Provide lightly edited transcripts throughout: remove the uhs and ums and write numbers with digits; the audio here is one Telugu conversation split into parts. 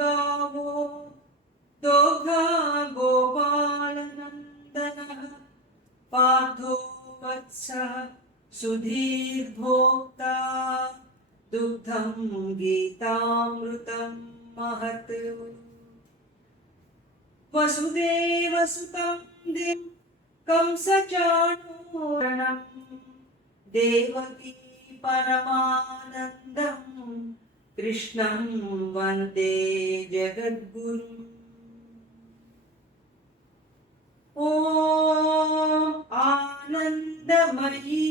गावो दोग्धा गोपालनन्दनः पार्थो वत्सः सुधीर्भोक्ता दुग्धं गीतामृतं महत् वसुदेवसुतं देवं कंसचाणूरणं देवकी परमानन्दं कृष्णं वन्दे जगद्गुरुम्। ॐ आनन्दमयी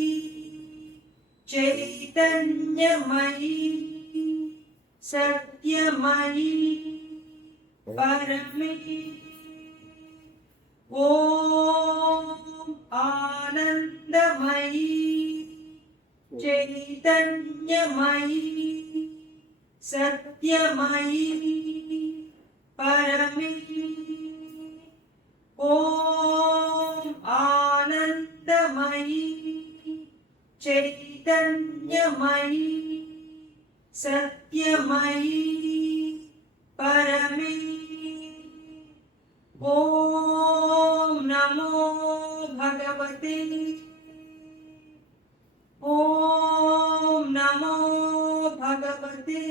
चैतन्यमयी सत्यमयी परमे ॐ आनन्दमयी चैतन्यमयी सत्यमयी परमे ॐ आनन्दमयी चैतन्यमयी सत्यमयी परमे ॐ नमो भगवते ॐ नमो भगवते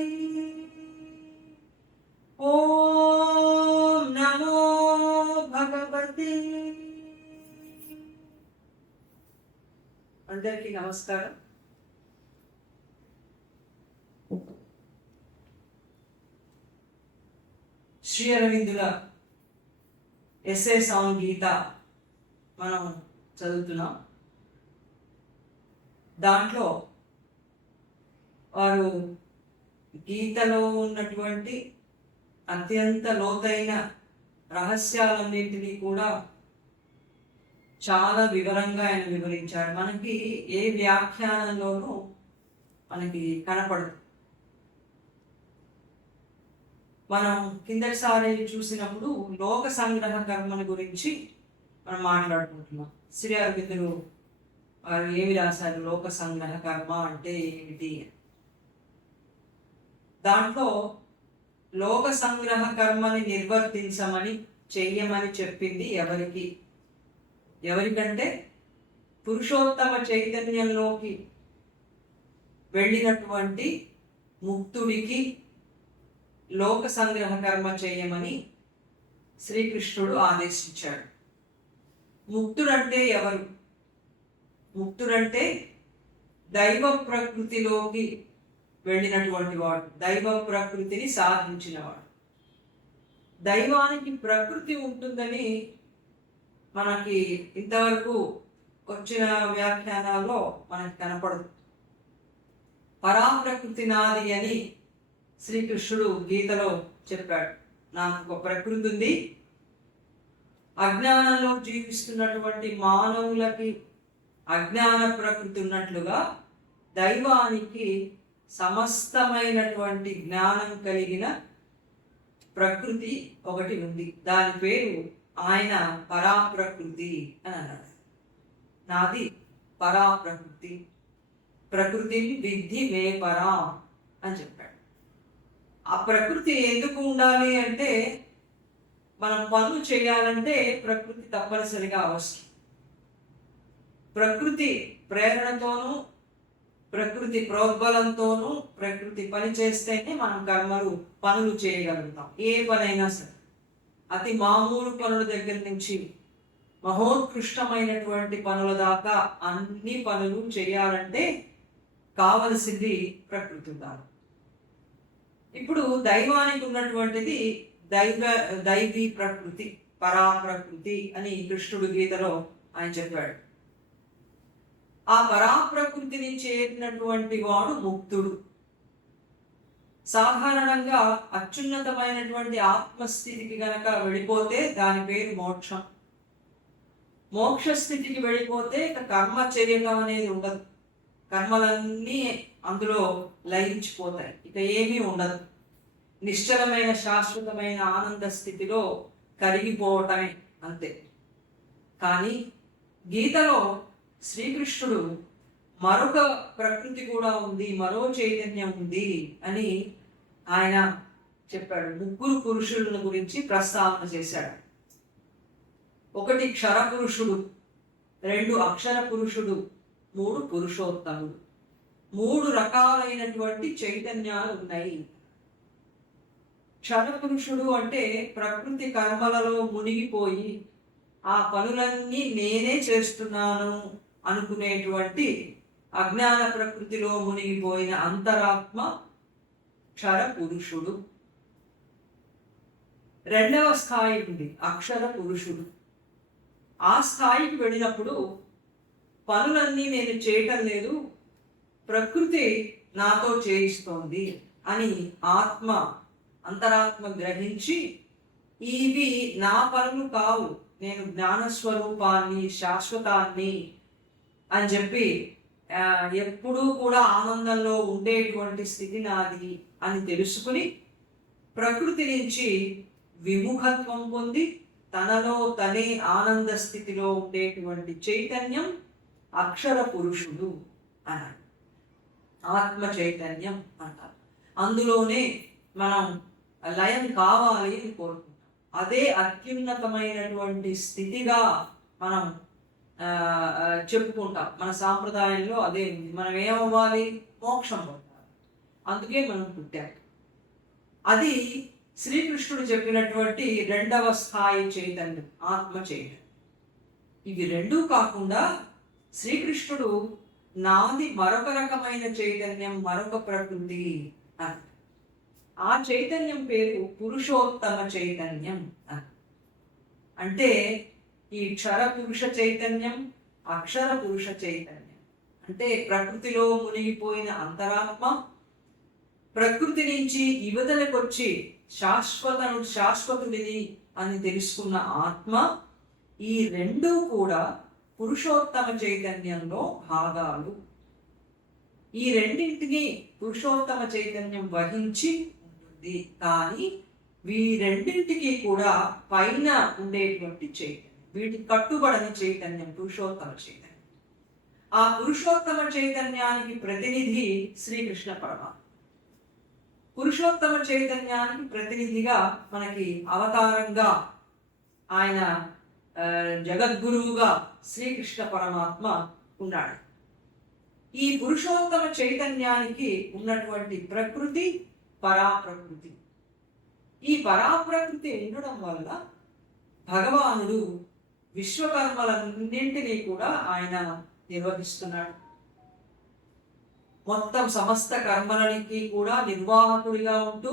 ॐ नमो भगवते। అందరికీ నమస్కారం. శ్రీ అరవిందుల ఎస్సేస్ ఆన్ గీత మనం చదువుతున్నాం. దాంట్లో వారు గీతలో ఉన్నటువంటి అత్యంత లోతైన రహస్యాలన్నింటినీ కూడా చాలా వివరంగా ఆయన వివరించాడు. మనకి ఏ వ్యాఖ్యానంలోనూ మనకి కనపడదు. మనం కిందటిసారి చూసినప్పుడు లోక సంగ్రహ కర్మని గురించి మనం మాట్లాడుకుంటున్నాం. శ్రీ అరవిందులు వారు ఏమి రాశారు, లోక సంగ్రహ కర్మ అంటే ఏమిటి. దాంట్లో లోక సంగ్రహ కర్మని నిర్వర్తించమని చెయ్యమని చెప్పింది ఎవరికంటే పురుషోత్తమ చైతన్యంలోకి వెళ్ళినటువంటి ముక్తుడికి లోక సంగ్రహ కర్మ చేయమని శ్రీకృష్ణుడు ఆదేశించాడు. ముక్తుడంటే ఎవరు? ముక్తుడంటే దైవ ప్రకృతిలోకి వెళ్ళినటువంటి వాడు, దైవ ప్రకృతిని సాధించినవాడు. దైవానికి ప్రకృతి ఉంటుందని మనకి ఇంతవరకు వచ్చిన వ్యాఖ్యానాల్లో మనకి కనపడదు. పరాప్రకృతి నాది అని శ్రీకృష్ణుడు గీతలో చెప్పాడు. నాకు ఒక ప్రకృతి ఉంది. అజ్ఞానంలో జీవిస్తున్నటువంటి మానవులకి అజ్ఞాన ప్రకృతి ఉన్నట్లుగా దైవానికి సమస్తమైనటువంటి జ్ఞానం కలిగిన ప్రకృతి ఒకటి ఉంది. దాని పేరు ఆయన పరాప్రకృతి అని అన్నాడు. నాది పరాప్రకృతి, ప్రకృతిని విద్ధి మే పరా అని చెప్పాడు. ఆ ప్రకృతి ఎందుకు ఉండాలి అంటే, మనం పనులు చేయాలంటే ప్రకృతి తప్పనిసరిగా అవసరం. ప్రకృతి ప్రేరణతోనూ ప్రకృతి ప్రోద్బలంతోనూ ప్రకృతి పని చేస్తేనే మనం పనులు చేయగలుగుతాం. ఏ పనైనా సరే, అతి మామూలు పనుల దగ్గర నుంచి మహోత్కృష్టమైనటువంటి పనుల దాకా అన్ని పనులు చేయాలంటే కావలసింది ప్రకృతి ఉండాలి. ఇప్పుడు దైవానికి ఉన్నటువంటిది దైవీ ప్రకృతి, పరాప్రకృతి అని కృష్ణుడు గీతలో ఆయన చెప్పాడు. ఆ పరాప్రకృతిని చేరినటువంటి వాడు ముక్తుడు. సాధారణంగా అత్యున్నతమైనటువంటి ఆత్మస్థితికి గనక వెళ్ళిపోతే దాని పేరు మోక్షం. మోక్ష స్థితికి వెళ్ళిపోతే ఇక కర్మ చేయడం అనేది ఉండదు. కర్మలన్నీ అందులో లయించిపోతాయి, ఇక ఏమీ ఉండదు. నిశ్చలమైన శాశ్వతమైన ఆనంద స్థితిలో కరిగిపోవటమే అంతే. కానీ గీతలో శ్రీకృష్ణుడు మరొక ప్రకృతి కూడా ఉంది, మరో చైతన్యం ఉంది అని ఆయన చెప్పాడు. ముగ్గురు పురుషులను గురించి ప్రస్తావన చేశాడు. ఒకటి క్షర పురుషుడు, రెండు అక్షర పురుషుడు, మూడు పురుషోత్తముడు. మూడు రకాలైనటువంటి చైతన్యాలు ఉన్నాయి. క్షర పురుషుడు అంటే ప్రకృతి కర్మలలో మునిగిపోయి ఆ పనులన్నీ నేనే చేస్తున్నాను అనుకునేటువంటి అజ్ఞాన ప్రకృతిలో మునిగిపోయిన అంతరాత్మ క్షర పురుషుడు. రెండవ స్థాయి ఉంది అక్షర పురుషుడు. ఆ స్థాయికి వెళ్ళినప్పుడు పనులన్నీ నేను చేయటం లేదు, ప్రకృతి నాతో చేయిస్తోంది అని అంతరాత్మ గ్రహించి ఇవి నా పనులు కావు, నేను జ్ఞానస్వరూపాన్ని శాశ్వతాన్ని అని చెప్పి ఎప్పుడూ కూడా ఆనందంలో ఉండేటువంటి స్థితి నాది అని తెలుసుకుని ప్రకృతి నుంచి విముఖత్వం పొంది తనలో తనే ఆనంద స్థితిలో ఉండేటువంటి చైతన్యం అక్షర పురుషుడు అన్నాడు. ఆత్మ చైతన్యం అంటారు. అందులోనే మనం లయం కావాలి అని కోరుకుంటాం. అదే అత్యున్నతమైనటువంటి స్థితిగా మనం చెప్పుకుంటాం. మన సాంప్రదాయంలో అదే ఉంది. మనం ఏమవ్వాలి? మోక్షం పొందాలి. అందుకే మనం పుట్టాం. అది శ్రీకృష్ణుడు చెప్పినటువంటి రెండవ స్థాయి చైతన్యం, ఆత్మ చైతన్యం. ఇవి రెండూ కాకుండా శ్రీకృష్ణుడు నాది మరొక రకమైన చైతన్యం, మరొక ప్రకృతి అని. ఆ చైతన్యం పేరు పురుషోత్తమ చైతన్యం అని. అంటే ఈ క్షర పురుష చైతన్యం, అక్షర పురుష చైతన్యం అంటే ప్రకృతిలో మునిగిపోయిన అంతరాత్మ, ప్రకృతి నుంచి యువతలకొచ్చి శాశ్వతుడిని అని తెలుసుకున్న ఆత్మ, ఈ రెండూ కూడా పురుషోత్తమ చైతన్యంలో భాగాలు. ఈ రెండింటిని పురుషోత్తమ చైతన్యం వహించి ఉంటుంది. కానీ వీరెండింటికి కూడా పైన ఉండేటువంటి చైతన్యం, వీటికి కట్టుబడని చైతన్యం పురుషోత్తమ చైతన్యం. ఆ పురుషోత్తమ చైతన్యానికి ప్రతినిధి శ్రీకృష్ణ పరమాత్మ. పురుషోత్తమ చైతన్యానికి ప్రతినిధిగా మనకి అవతారంగా ఆయన జగద్గురువుగా శ్రీకృష్ణ పరమాత్మ ఉన్నాడు. ఈ పురుషోత్తమ చైతన్యానికి ఉన్నటువంటి ప్రకృతి పరాప్రకృతి. ఈ పరాప్రకృతి ఉండడం వల్ల భగవానుడు విశ్వకర్మలన్నింటినీ కూడా ఆయన నిర్వహిస్తున్నాడు. మొత్తం సమస్త కర్మలకి కూడా నిర్వాహకుడిగా ఉంటూ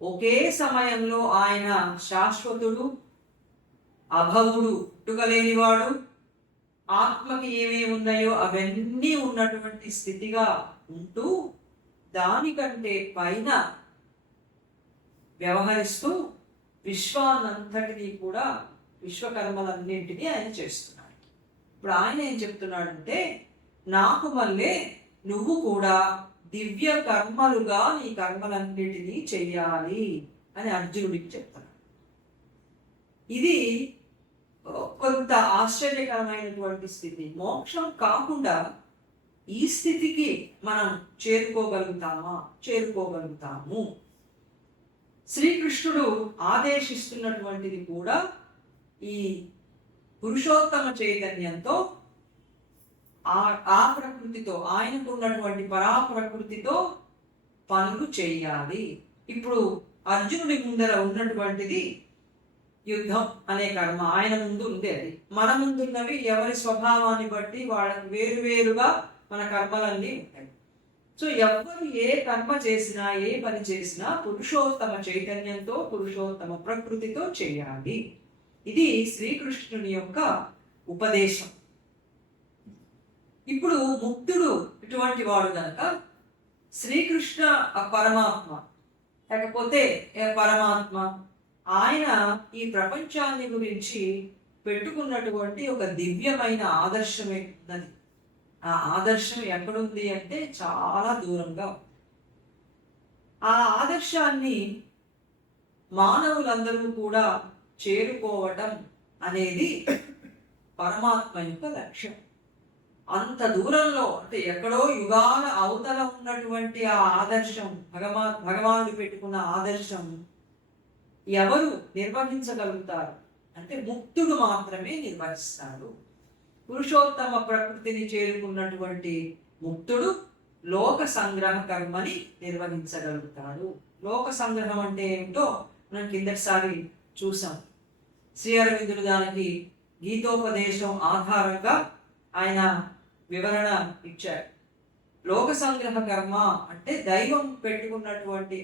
ఒకే సమయంలో ఆయన శాశ్వతుడు, అభవుడు, పుట్టుకలేనివాడు, ఆత్మకి ఏమేమి ఉన్నాయో అవన్నీ ఉన్నటువంటి స్థితిగా ఉంటూ దానికంటే పైన వ్యవహరిస్తూ విశ్వాన్నంతటినీ కూడా విశ్వకర్మలన్నింటినీ ఆయన చేస్తున్నాడు. ఇప్పుడు ఆయన ఏం చెప్తున్నాడంటే, నాకు మళ్ళీ నువ్వు కూడా దివ్య కర్మలుగా నీ కర్మలన్నిటినీ చెయ్యాలి అని అర్జునుడికి చెప్తున్నాడు. ఇది కొంత ఆశ్చర్యకరమైనటువంటి స్థితి. మోక్షం కాకుండా ఈ స్థితికి మనం చేరుకోగలుగుతాము. శ్రీకృష్ణుడు ఆదేశిస్తున్నటువంటిది కూడా ఈ పురుషోత్తమ చైతన్యంతో, ఆ ప్రకృతితో, ఆయనకు ఉన్నటువంటి పరాప్రకృతితో పనులు చేయాలి. ఇప్పుడు అర్జునుడి ముందర ఉన్నటువంటిది యుద్ధం అనే కర్మ, ఆయన ముందు ఉండేది. మన ముందున్నవి ఎవరి స్వభావాన్ని బట్టి వాళ్ళకి వేరువేరుగా మన కర్మలన్నీ ఉంటాయి. సో ఎవరు ఏ కర్మ చేసినా, ఏ పని చేసినా పురుషోత్తమ చైతన్యంతో, పురుషోత్తమ ప్రకృతితో చేయాలి. ఇది శ్రీకృష్ణుని యొక్క ఉపదేశం. ఇప్పుడు ముక్తుడు ఇటువంటి వాడు కనుక శ్రీకృష్ణ పరమాత్మ, లేకపోతే పరమాత్మ ఆయన ఈ ప్రపంచాన్ని గురించి పెట్టుకున్నటువంటి ఒక దివ్యమైన ఆదర్శమే ఉన్నది. ఆ ఆదర్శం ఎక్కడుంది అంటే చాలా దూరంగా ఉంది. ఆ ఆదర్శాన్ని మానవులందరూ కూడా చేరుకోవటం అనేది పరమాత్మ యొక్క లక్ష్యం. అంత దూరంలో అంటే ఎక్కడో యుగాల అవతల ఉన్నటువంటి ఆ ఆదర్శం, భగవానుడు పెట్టుకున్న ఆదర్శం ఎవరు నిర్వహించగలుగుతారు అంటే ముక్తుడు మాత్రమే నిర్వహిస్తాడు. పురుషోత్తమ ప్రకృతిని చేరుకున్నటువంటి ముక్తుడు లోక సంగ్రహ కర్మని నిర్వహించగలుగుతాడు. లోక సంగ్రహం అంటే ఏమిటో మనం కిందటిసారి చూసాం. శ్రీ అరవిందుడు దానికి గీతోపదేశం ఆధారంగా ఆయన వివరణ ఇచ్చారు. లోక సంగ్రహ కర్మ అంటే దైవం పెట్టుకున్నటువంటి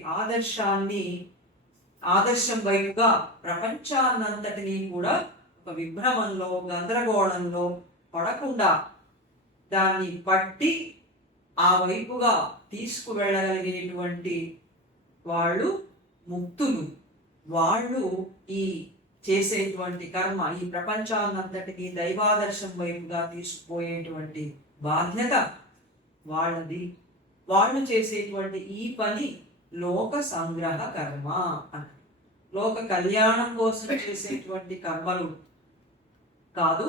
ఆదర్శం వైపుగా ప్రపంచాన్నంతటినీ కూడా ఒక విభ్రమంలో, గందరగోళంలో పడకుండా దాన్ని పట్టి ఆ వైపుగా తీసుకువెళ్ళగలిగేటువంటి వాళ్ళు ముక్తులు. వాళ్ళు ఈ చేసేటువంటి కర్మ, ఈ ప్రపంచాన్నంతటినీ దైవాదర్శం వైపుగా తీసుకుపోయేటువంటి బాధ్యత వాళ్ళది. వాళ్ళు చేసేటువంటి ఈ పని లోక సంగ్రహ కర్మ అని. లోక కళ్యాణం కోసం చేసేటువంటి కర్మలు కాదు,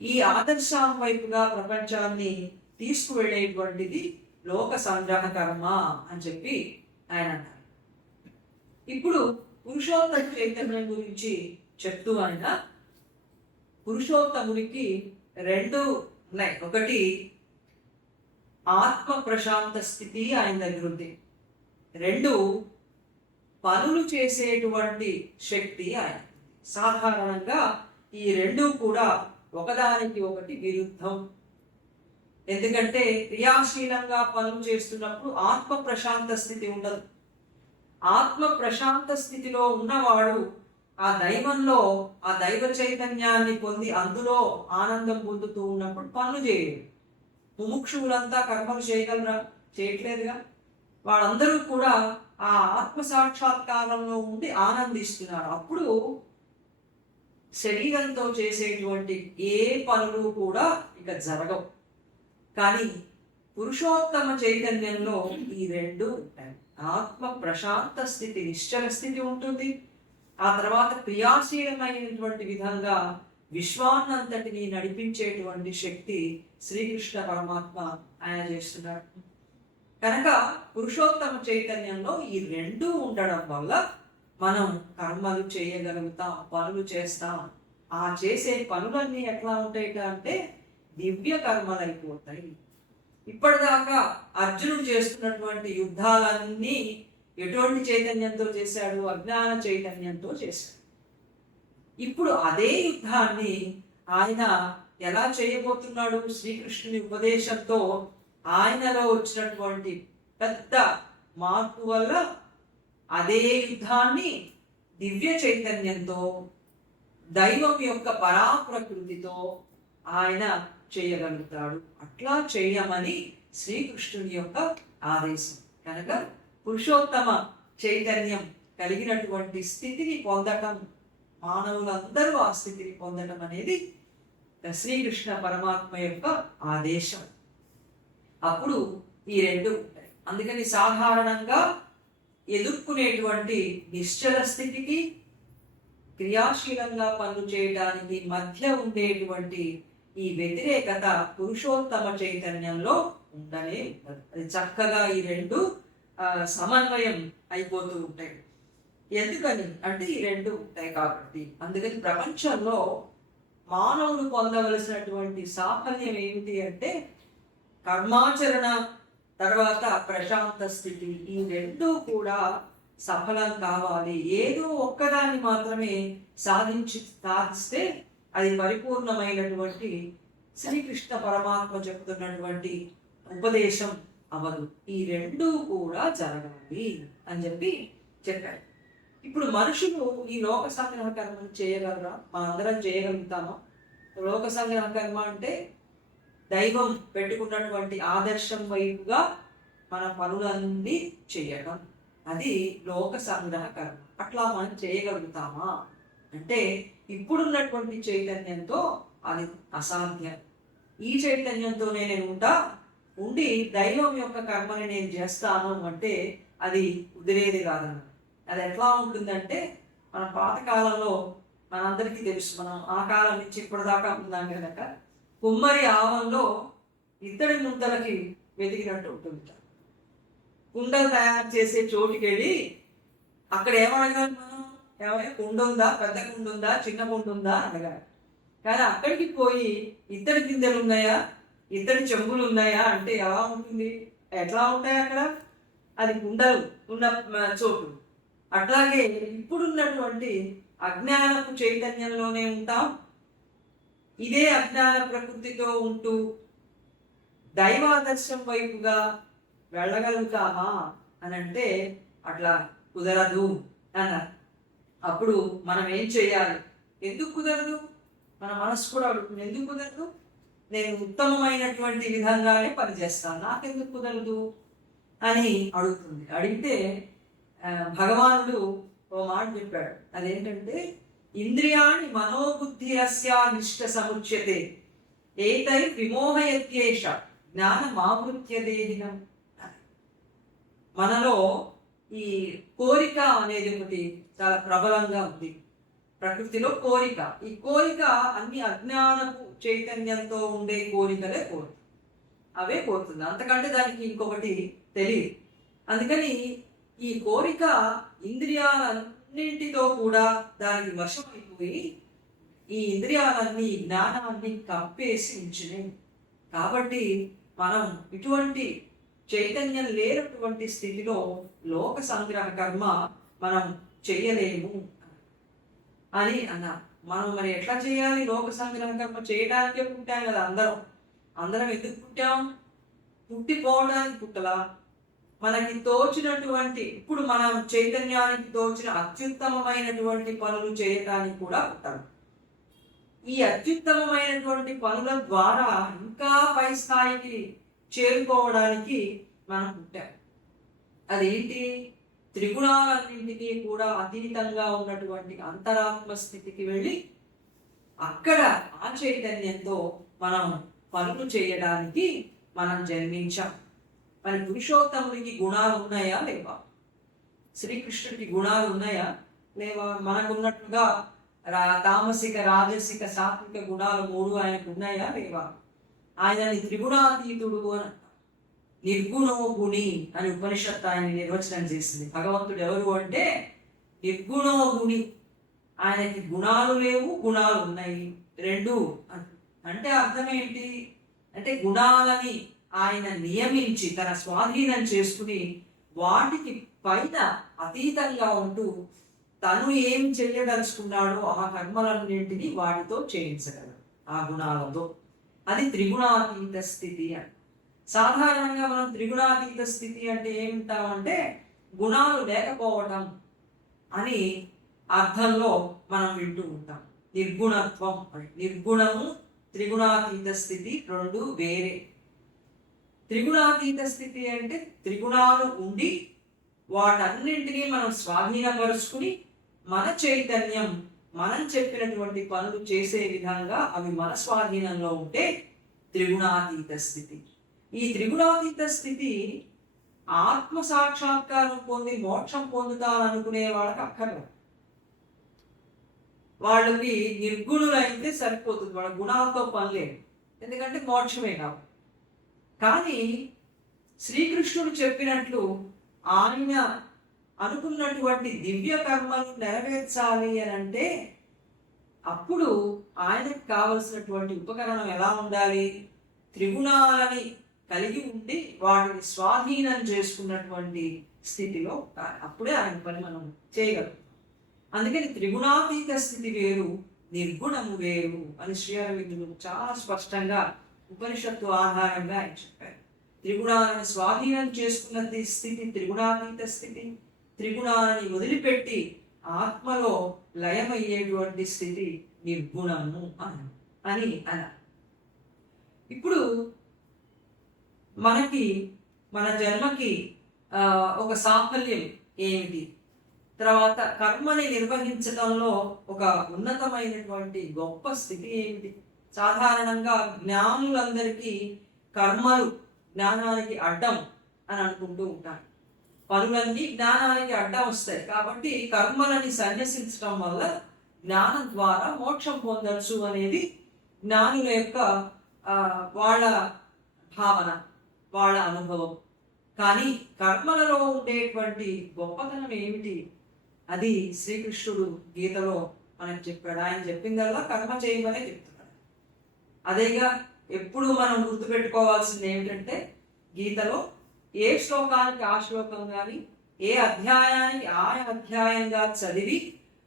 ఈ ఆదర్శం వైపుగా ప్రపంచాన్ని తీసుకువెళ్ళేటువంటిది లోక సంగ్రహ కర్మ అని చెప్పి ఆయన అంటారు. ఇప్పుడు పురుషోత్తమ చైతన్యం గురించి చెప్తూ ఆయన పురుషోత్తమునికి రెండు ఉన్నాయి. ఒకటి ఆత్మ ప్రశాంత స్థితి ఆయన దగ్గర ఉంది. రెండు పనులు చేసేటువంటి శక్తి ఆయన. సాధారణంగా ఈ రెండు కూడా ఒకదానికి ఒకటి విరుద్ధం. ఎందుకంటే క్రియాశీలంగా పనులు చేస్తున్నప్పుడు ఆత్మ ప్రశాంత స్థితి ఉండదు. ఆత్మ ప్రశాంత స్థితిలో ఉన్నవాడు ఆ దైవంలో, ఆ దైవ చైతన్యాన్ని పొంది అందులో ఆనందం పొందుతూ ఉన్నప్పుడు పనులు చేయరు. ముముక్షువులంతా కర్మలు చేయగలరా? చేయట్లేదుగా. వాళ్ళందరూ కూడా ఆ ఆత్మ సాక్షాత్కారంలో ఉండి ఆనందిస్తున్నారు. అప్పుడు శరీరంతో చేసేటువంటి ఏ పనులు కూడా ఇక జరగవు. కానీ పురుషోత్తమ చైతన్యంలో ఈ రెండు ఉంటాయి. ఆత్మ ప్రశాంత స్థితి, నిశ్చల స్థితి ఉంటుంది. ఆ తర్వాత క్రియాశీలమైనటువంటి విధంగా విశ్వాన్నంతటిని నడిపించేటువంటి శక్తి శ్రీకృష్ణ పరమాత్మ ఆయన చేస్తున్నాడు. కనుక పురుషోత్తమ చైతన్యంలో ఈ రెండు ఉండడం వల్ల మనం కర్మలు చేయగలుగుతాం, పనులు చేస్తాం. ఆ చేసే పనులన్నీ ఎట్లా ఉంటాయి అంటే దివ్య కర్మలు అయిపోతాయి. ఇప్పటిదాకా అర్జునుడు చేస్తున్నటువంటి యుద్ధాలన్నీ ఎటువంటి చైతన్యంతో చేశాడు? అజ్ఞాన చైతన్యంతో చేశాడు. ఇప్పుడు అదే యుద్ధాన్ని ఆయన ఎలా చేయబోతున్నాడు? శ్రీకృష్ణుని ఉపదేశంతో ఆయనలో వచ్చినటువంటి పెద్ద మార్పు వల్ల అదే యుద్ధాన్ని దివ్య చైతన్యంతో, దైవం యొక్క పరాప్రకృతితో ఆయన చేయగలుగుతాడు. అట్లా చేయమని శ్రీకృష్ణుని యొక్క ఆదేశం. కనుక పురుషోత్తమ చైతన్యం కలిగినటువంటి స్థితిని పొందటం, మానవులందరూ ఆ స్థితిని పొందటం అనేది శ్రీకృష్ణ పరమాత్మ యొక్క ఆదేశం. అప్పుడు ఈ రెండు ఉంటాయి. అందుకని సాధారణంగా ఎదుర్కొనేటువంటి నిశ్చల స్థితికి, క్రియాశీలంగా పనులు చేయడానికి మధ్య ఉండేటువంటి ఈ వ్యతిరేకత పురుషోత్తమ చైతన్యంలో ఉండనే ఉండదు. అది చక్కగా ఈ రెండు సమన్వయం అయిపోతూ ఉంటాయి. ఎందుకని అంటే ఈ రెండు ఉంటాయి కాబట్టి. అందుకని ప్రపంచంలో మానవులు పొందవలసినటువంటి సాఫల్యం ఏమిటి అంటే కర్మాచరణ తర్వాత ప్రశాంత స్థితి. ఈ రెండు కూడా సఫలం కావాలి. ఏదో ఒక్కదాన్ని మాత్రమే సాధిస్తే అది పరిపూర్ణమైనటువంటి శ్రీకృష్ణ పరమాత్మ చెప్తున్నటువంటి ఉపదేశం అవ్వదు. ఈ రెండు కూడా జరగాలి అని చెప్పారు. ఇప్పుడు మనుషులు ఈ లోక సంగ్రహ కర్మను చేయగలరా? మనందరం చేయగలుగుతామా? లోక సంగ్రహ కర్మ అంటే దైవం పెట్టుకున్నటువంటి ఆదర్శం వైపుగా మన పనులన్నీ చేయటం, అది లోక సంగ్రహ కర్మ. అట్లా మనం చేయగలుగుతామా అంటే ఇప్పుడున్నటువంటి చైతన్యంతో అది అసాధ్యం. ఈ చైతన్యంతోనే నేను ఉండి దైవం యొక్క కర్మని నేను చేస్తాను అంటే అది కుదిరేది కాదన్న. అది ఎట్లా ఉంటుందంటే మన పాతకాలంలో మనందరికీ తెలుసు, మనం ఆ కాలం నుంచి ఇప్పటిదాకా ఉన్నాం కనుక కుమ్మరి ఆవంలో ఇత్తడి ముద్దలకి వెతికినట్టు ఉంటుంది. కుండలు తయారు చేసే చోటుకి వెళ్ళి అక్కడ ఏమడగాలి మనం? ఏమైనా కుండ ఉందా, పెద్ద కుండ ఉందా, చిన్న కుండ ఉందా అడగాలి. కానీ అక్కడికి పోయి ఇత్తడి గింజలు ఉన్నాయా, ఇత్తడి చెంబులు ఉన్నాయా అంటే ఎలా ఉంటుంది? ఎట్లా ఉంటాయి అక్కడ? అది కుండలు ఉన్న చోటు. అట్లాగే ఇప్పుడున్నటువంటి అజ్ఞానపు చైతన్యంలోనే ఉంటాం. ఇదే అజ్ఞాన ప్రకృతితో ఉంటూ దైవాదర్శం వైపుగా వెళ్ళగలుగుతామా అని అంటే అట్లా కుదరదు అన్నారు. అప్పుడు మనం ఏం చేయాలి? ఎందుకు కుదరదు? మన మనసు కూడా అడుగుతుంది, ఎందుకు కుదరదు? నేను ఉత్తమమైనటువంటి విధంగానే పనిచేస్తాను, నాకెందుకు కుదరదు అని అడుగుతుంది. అడిగితే భగవానుడు ఓ మాట చెప్పాడు. అదేంటంటే, ఇంద్రియాణి మనోబుద్ధిరస్యా నిష్ట సముచ్యతే ఏతై విమోహయత్యేష జ్ఞానమావృత్య దేహినం. మనలో ఈ కోరిక అనేది ఒకటి చాలా ప్రబలంగా ఉంది. ప్రకృతిలో కోరిక, ఈ కోరిక అన్ని అజ్ఞానపు చైతన్యంతో ఉండే కోరికలే కోరుతుంది, అవే కోరుతుంది. అంతకంటే దానికి ఇంకొకటి తెలియదు. అందుకని ఈ కోరిక ఇంద్రియాలన్నింటితో కూడా దానికి వశమైపోయి ఈ ఇంద్రియాలన్నీ జ్ఞానాన్ని కప్పేసి ఉంచినాయి. కాబట్టి మనం ఇటువంటి చైతన్యం లేనటువంటి స్థితిలో లోక సంగ్రహ కర్మ మనం చెయ్యలేము అని అన్నా. మనం మరి ఎట్లా చేయాలి? లోక సంగ్రహ కర్మ చేయడానికే పుట్టాం కదా అందరం ఎందుకు పుట్టాం? పుట్టిపోవడానికి పుట్టలా? మనకి తోచినటువంటి, ఇప్పుడు మనం చైతన్యానికి తోచిన అత్యుత్తమమైనటువంటి పనులు చేయటానికి కూడా పుట్టాం. ఈ అత్యుత్తమమైనటువంటి పనుల ద్వారా ఇంకా పై స్థాయికి చేరుకోవడానికి మనం పుట్టాం. అదేంటి? త్రిగుణాలన్నింటినీ కూడా అతీతంగా ఉన్నటువంటి అంతరాత్మ స్థితికి వెళ్ళి అక్కడ ఆ చైతన్యంతో మనం పనులు చేయడానికి మనం జన్మించాం. మరి పురుషోత్తముడికి గుణాలు ఉన్నాయా లేవా? శ్రీకృష్ణుడికి గుణాలు ఉన్నాయా లేవా? మనకున్నట్టుగా తామసిక, రాజసిక, సాత్విక గుణాలు 3 ఆయనకు ఉన్నాయా లేవా? ఆయనని త్రిగుణాతీతుడు అని, నిర్గుణో గుణి అని ఉపనిషత్తు ఆయన నిర్వచనం చేసింది. భగవంతుడు ఎవరు అంటే నిర్గుణో గుణి. ఆయనకి గుణాలు లేవు, గుణాలు ఉన్నాయి, 2 అంటే అర్థం ఏంటి అంటే, గుణాలని ఆయన నియమించి తన స్వాధీనం చేసుకుని వాటికి పైన అతీతంగా ఉంటూ తను ఏం చెయ్యదలుచుకున్నాడో ఆ కర్మలన్నింటినీ వాటితో చేయించగలడు ఆ గుణాలతో. అది త్రిగుణాతీత స్థితి అని. సాధారణంగా మనం త్రిగుణాతీత స్థితి అంటే ఏమిటామంటే గుణాలు లేకపోవటం అని అర్థంలో మనం వింటూ ఉంటాం. నిర్గుణత్వం, నిర్గుణము త్రిగుణాతీత స్థితి 2 వేరే. త్రిగుణాతీత స్థితి అంటే త్రిగుణాలు ఉండి వాటన్నింటినీ మనం స్వాధీనపరుచుకుని మన చైతన్యం మనం చెప్పినటువంటి పనులు చేసే విధంగా అవి మన స్వాధీనంలో ఉంటే త్రిగుణాతీత స్థితి. ఈ త్రిగుణాతీత స్థితి ఆత్మ సాక్షాత్కారం పొంది మోక్షం పొందుతాననుకునే వాళ్ళకి అక్కర్లేదు. వాళ్ళకి నిర్గుణులైతే సరిపోతుంది, వాళ్ళ గుణాలతో పని లేదు, ఎందుకంటే మోక్షమే కావు. కానీ శ్రీకృష్ణుడు చెప్పినట్లు ఆయన అనుకున్నటువంటి దివ్య కర్మలు నెరవేర్చాలి అని అంటే అప్పుడు ఆయనకు కావలసినటువంటి ఉపకరణం ఎలా ఉండాలి? త్రిగుణాలని కలిగి ఉండి వాటిని స్వాధీనం చేసుకున్నటువంటి స్థితిలో అప్పుడే ఆయన పని మనం చేయగలం. అందుకని త్రిగుణాతీత స్థితి వేరు, నిర్గుణము వేరు అని శ్రీ అరవిందుడు చాలా స్పష్టంగా ఉపనిషత్తు ఆధారంగా ఆయన చెప్పారు. త్రిగుణాలను స్వాధీనం చేసుకున్న స్థితి త్రిగుణాతీత స్థితి, త్రిగుణాలని వదిలిపెట్టి ఆత్మలో లయమయ్యేటువంటి స్థితి నిర్గుణము అని అన. ఇప్పుడు మనకి మన జన్మకి ఒక సాఫల్యం ఏమిటి? తర్వాత కర్మని నిర్వహించడంలో ఒక ఉన్నతమైనటువంటి గొప్ప స్థితి ఏమిటి? సాధారణంగా జ్ఞానులందరికీ కర్మలు జ్ఞానానికి అడ్డం అని అనుకుంటూ ఉంటారు. పనులన్నీ జ్ఞానానికి అడ్డం వస్తాయి కాబట్టి కర్మలని సన్యసించడం వల్ల జ్ఞానం ద్వారా మోక్షం పొందవచ్చు అనేది జ్ఞానుల యొక్క వాళ్ళ భావన, వాళ్ళ అనుభవం. కానీ కర్మలలో ఉండేటువంటి గొప్పతనం ఏమిటి, అది శ్రీకృష్ణుడు గీతలో మనకు చెప్పాడు. ఆయన చెప్పిందల్లా కర్మ చేయమనే చెప్తున్నాడు. అదేగా ఎప్పుడు మనం గుర్తుపెట్టుకోవాల్సింది ఏమిటంటే, గీతలో ఏ శ్లోకానికి ఆ శ్లోకం కానీ, ఏ అధ్యాయానికి ఆ అధ్యాయంగా చదివి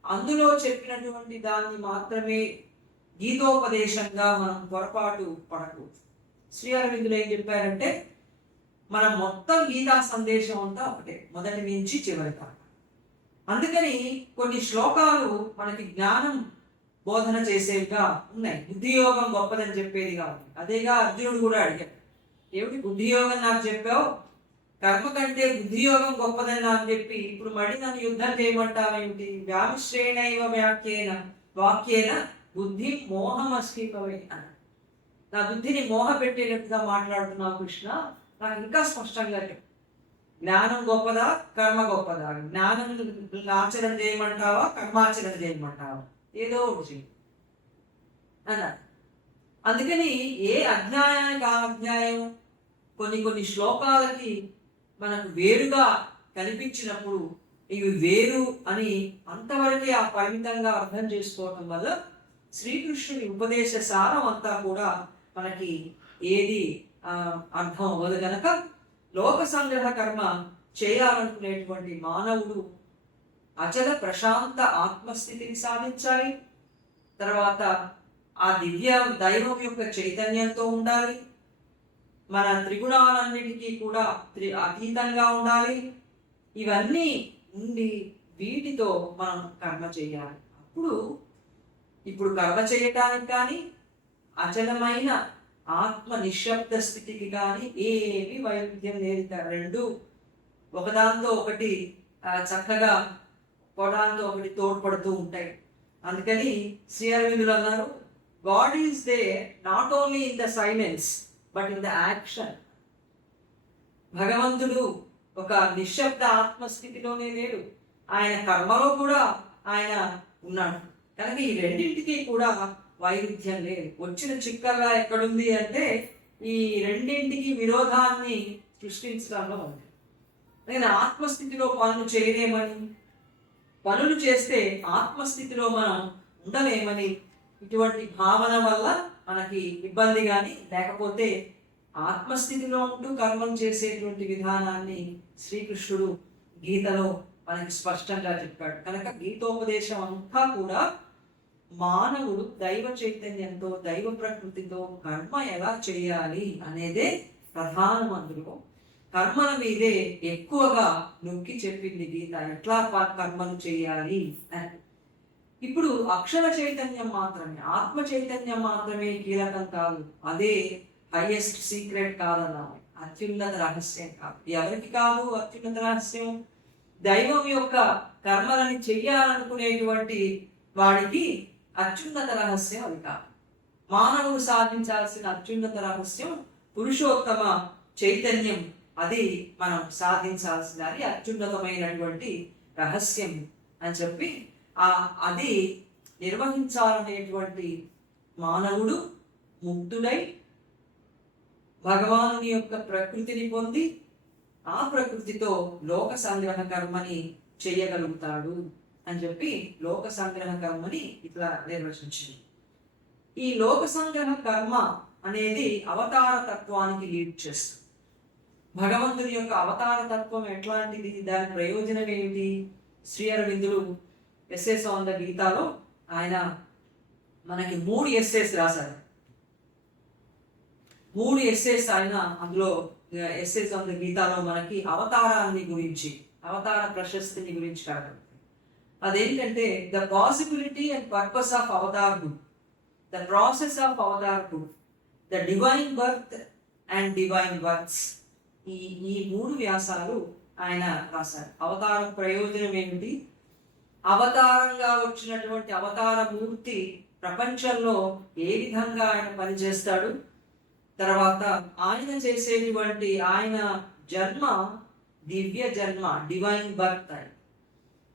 అందులో చెప్పినటువంటి దాన్ని మాత్రమే గీతోపదేశంగా మనం పొరపాటు పడకూడదు. శ్రీ అరవిందులు ఏం చెప్పారంటే, మన మొత్తం గీతా సందేశం అంతా ఒకటే, మొదటి నుంచి చివరి దాకా. అందుకని కొన్ని శ్లోకాలు మనకి జ్ఞానం బోధన చేసేవిగా ఉన్నాయి. బుద్ధియోగం గొప్పదని చెప్పేది కాదు. అదేగా అర్జునుడు కూడా అడిగాడు, ఏమిటి బుద్ధియోగం నాకు చెప్పావు, కర్మ కంటే బుద్ధియోగం గొప్పదని నాకు చెప్పి ఇప్పుడు మళ్ళీ నన్ను యుద్ధం చేయమంటావేమిటి? వ్యామిశ్రేణైవ వాక్యేన బుద్ధి మోహమస్మీపవే అన్న. నా బుద్ధిని మోహ పెట్టేటట్టుగా మాట్లాడుతున్నావు కృష్ణ, నాకు ఇంకా స్పష్టంగా చెప్పు. జ్ఞానం గొప్పదా, కర్మ గొప్పదా? జ్ఞానం ఆచరణ చేయమంటావా, కర్మాచరణ చేయమంటావా? ఏదో ఒకటి అన్నారు. అందుకని ఏ అధ్యాయానికి ఆ అధ్యాయం కొన్ని శ్లోకాలకి మనకు వేరుగా కనిపించినప్పుడు ఇవి వేరు అని అంతవరకే ఆ పరిమితంగా అర్థం చేసుకోవటం వల్ల శ్రీకృష్ణుని ఉపదేశ సారం అంతా కూడా మనకి ఏది అర్థం అవ్వదు. కనుక లోక సంగ్రహ కర్మ చేయాలనుకునేటువంటి మానవుడు అచల ప్రశాంత ఆత్మస్థితిని సాధించాలి. తర్వాత ఆ దివ్య దైవం యొక్క చైతన్యంతో ఉండాలి. మన త్రిగుణాలన్నిటికీ కూడా అతీతంగా ఉండాలి. ఇవన్నీ ఉండి వీటితో మనం కర్మ చేయాలి. ఇప్పుడు కర్మ చేయటానికి కానీ, అచలమైన ఆత్మ నిశ్శబ్ద స్థితికి కానీ ఏమి వైరుధ్యం లేదు. రెండు ఒకదాంతో ఒకటి చక్కగా పొడాంతో ఒకటి తోడ్పడుతూ ఉంటాయి. అందుకని శ్రీ అరవిందులు అన్నారు, God is there not only in the silence but in the action. భగవంతుడు ఒక నిశ్శబ్ద ఆత్మస్థితిలోనే లేడు, ఆయన కర్మలో కూడా ఆయన ఉన్నాడు. కనుక ఈ రెండింటికి కూడా వైరుధ్యం లేదు. వచ్చిన చిక్కగా ఎక్కడుంది అంటే ఈ రెండింటికి విరోధాన్ని సృష్టించడంలో ఉంది. నేను ఆత్మస్థితిలో పనులు చేయలేమని, పనులు చేస్తే ఆత్మస్థితిలో మనం ఉండలేమని ఇటువంటి భావన వల్ల మనకి ఇబ్బంది. కానీ లేకపోతే ఆత్మస్థితిలో ఉంటూ కర్మం చేసేటువంటి విధానాన్ని శ్రీకృష్ణుడు గీతలో మనకి స్పష్టంగా చెప్పాడు. కనుక గీతోపదేశం అంతా కూడా మానవుడు దైవ చైతన్యంతో, దైవ ప్రకృతితో కర్మ ఎలా చేయాలి అనేదే ప్రధానం. అందులో కర్మల మీదే ఎక్కువగా నొక్కి చెప్పింది గీత, ఎట్లా కర్మలు చేయాలి అని. ఇప్పుడు అక్షర చైతన్యం మాత్రమే, ఆత్మ చైతన్యం మాత్రమే కీలకం కాదు, అదే హైయెస్ట్ సీక్రెట్ కాదన్నాము, అత్యున్నత రహస్యం కాదు. ఎవరికి కాదు అత్యున్నత రహస్యం? దైవం యొక్క కర్మలని చెయ్యాలనుకునేటువంటి వాడికి అత్యున్నత రహస్యం అది కాదు. మానవుడు సాధించాల్సిన అత్యున్నత రహస్యం పురుషోత్తమ చైతన్యం, అది మనం సాధించాల్సిన అది అత్యున్నతమైనటువంటి రహస్యం అని చెప్పి అది నిర్వహించాలనేటువంటి మానవుడు ముక్తుడై భగవానుని యొక్క ప్రకృతిని పొంది ఆ ప్రకృతితో లోక సంగ్రహ కర్మని చేయగలుగుతాడు అని చెప్పి లోక సంగ్రహ కర్మని ఇట్లా నిర్వచించింది. ఈ లోక సంగ్రహ కర్మ అనేది అవతార తత్వానికి లీడ్ చేస్తుంది. భగవంతుని యొక్క అవతార తత్వం ఎట్లాంటిది, దాని ప్రయోజనం ఏమిటి? శ్రీ అరవిందులు ఎస్సేస్ ఆన్ ద గీతాలో ఆయన మనకి 3 ఎస్సేస్ రాశారు. 3 ఎస్సేస్ ఆయన అందులో ఎస్సేస్ ఆన్ ద గీతాలో మనకి అవతారాన్ని గురించి, అవతార ప్రశస్తిని గురించి కాదు. అదేంటంటే the possibility and purpose of avatarhood, the process of avatarhood, the divine birth and divine works. ఈ 3 వ్యాసాలు ఆయన రాశారు. అవతార ప్రయోజనం ఏమిటి, అవతారంగా వచ్చినటువంటి అవతార మూర్తి ప్రపంచంలో ఏ విధంగా ఆయన పనిచేస్తాడు, తర్వాత ఆయన చేసేటువంటి ఆయన జన్మ దివ్య జన్మ, డివైన్ బర్త్.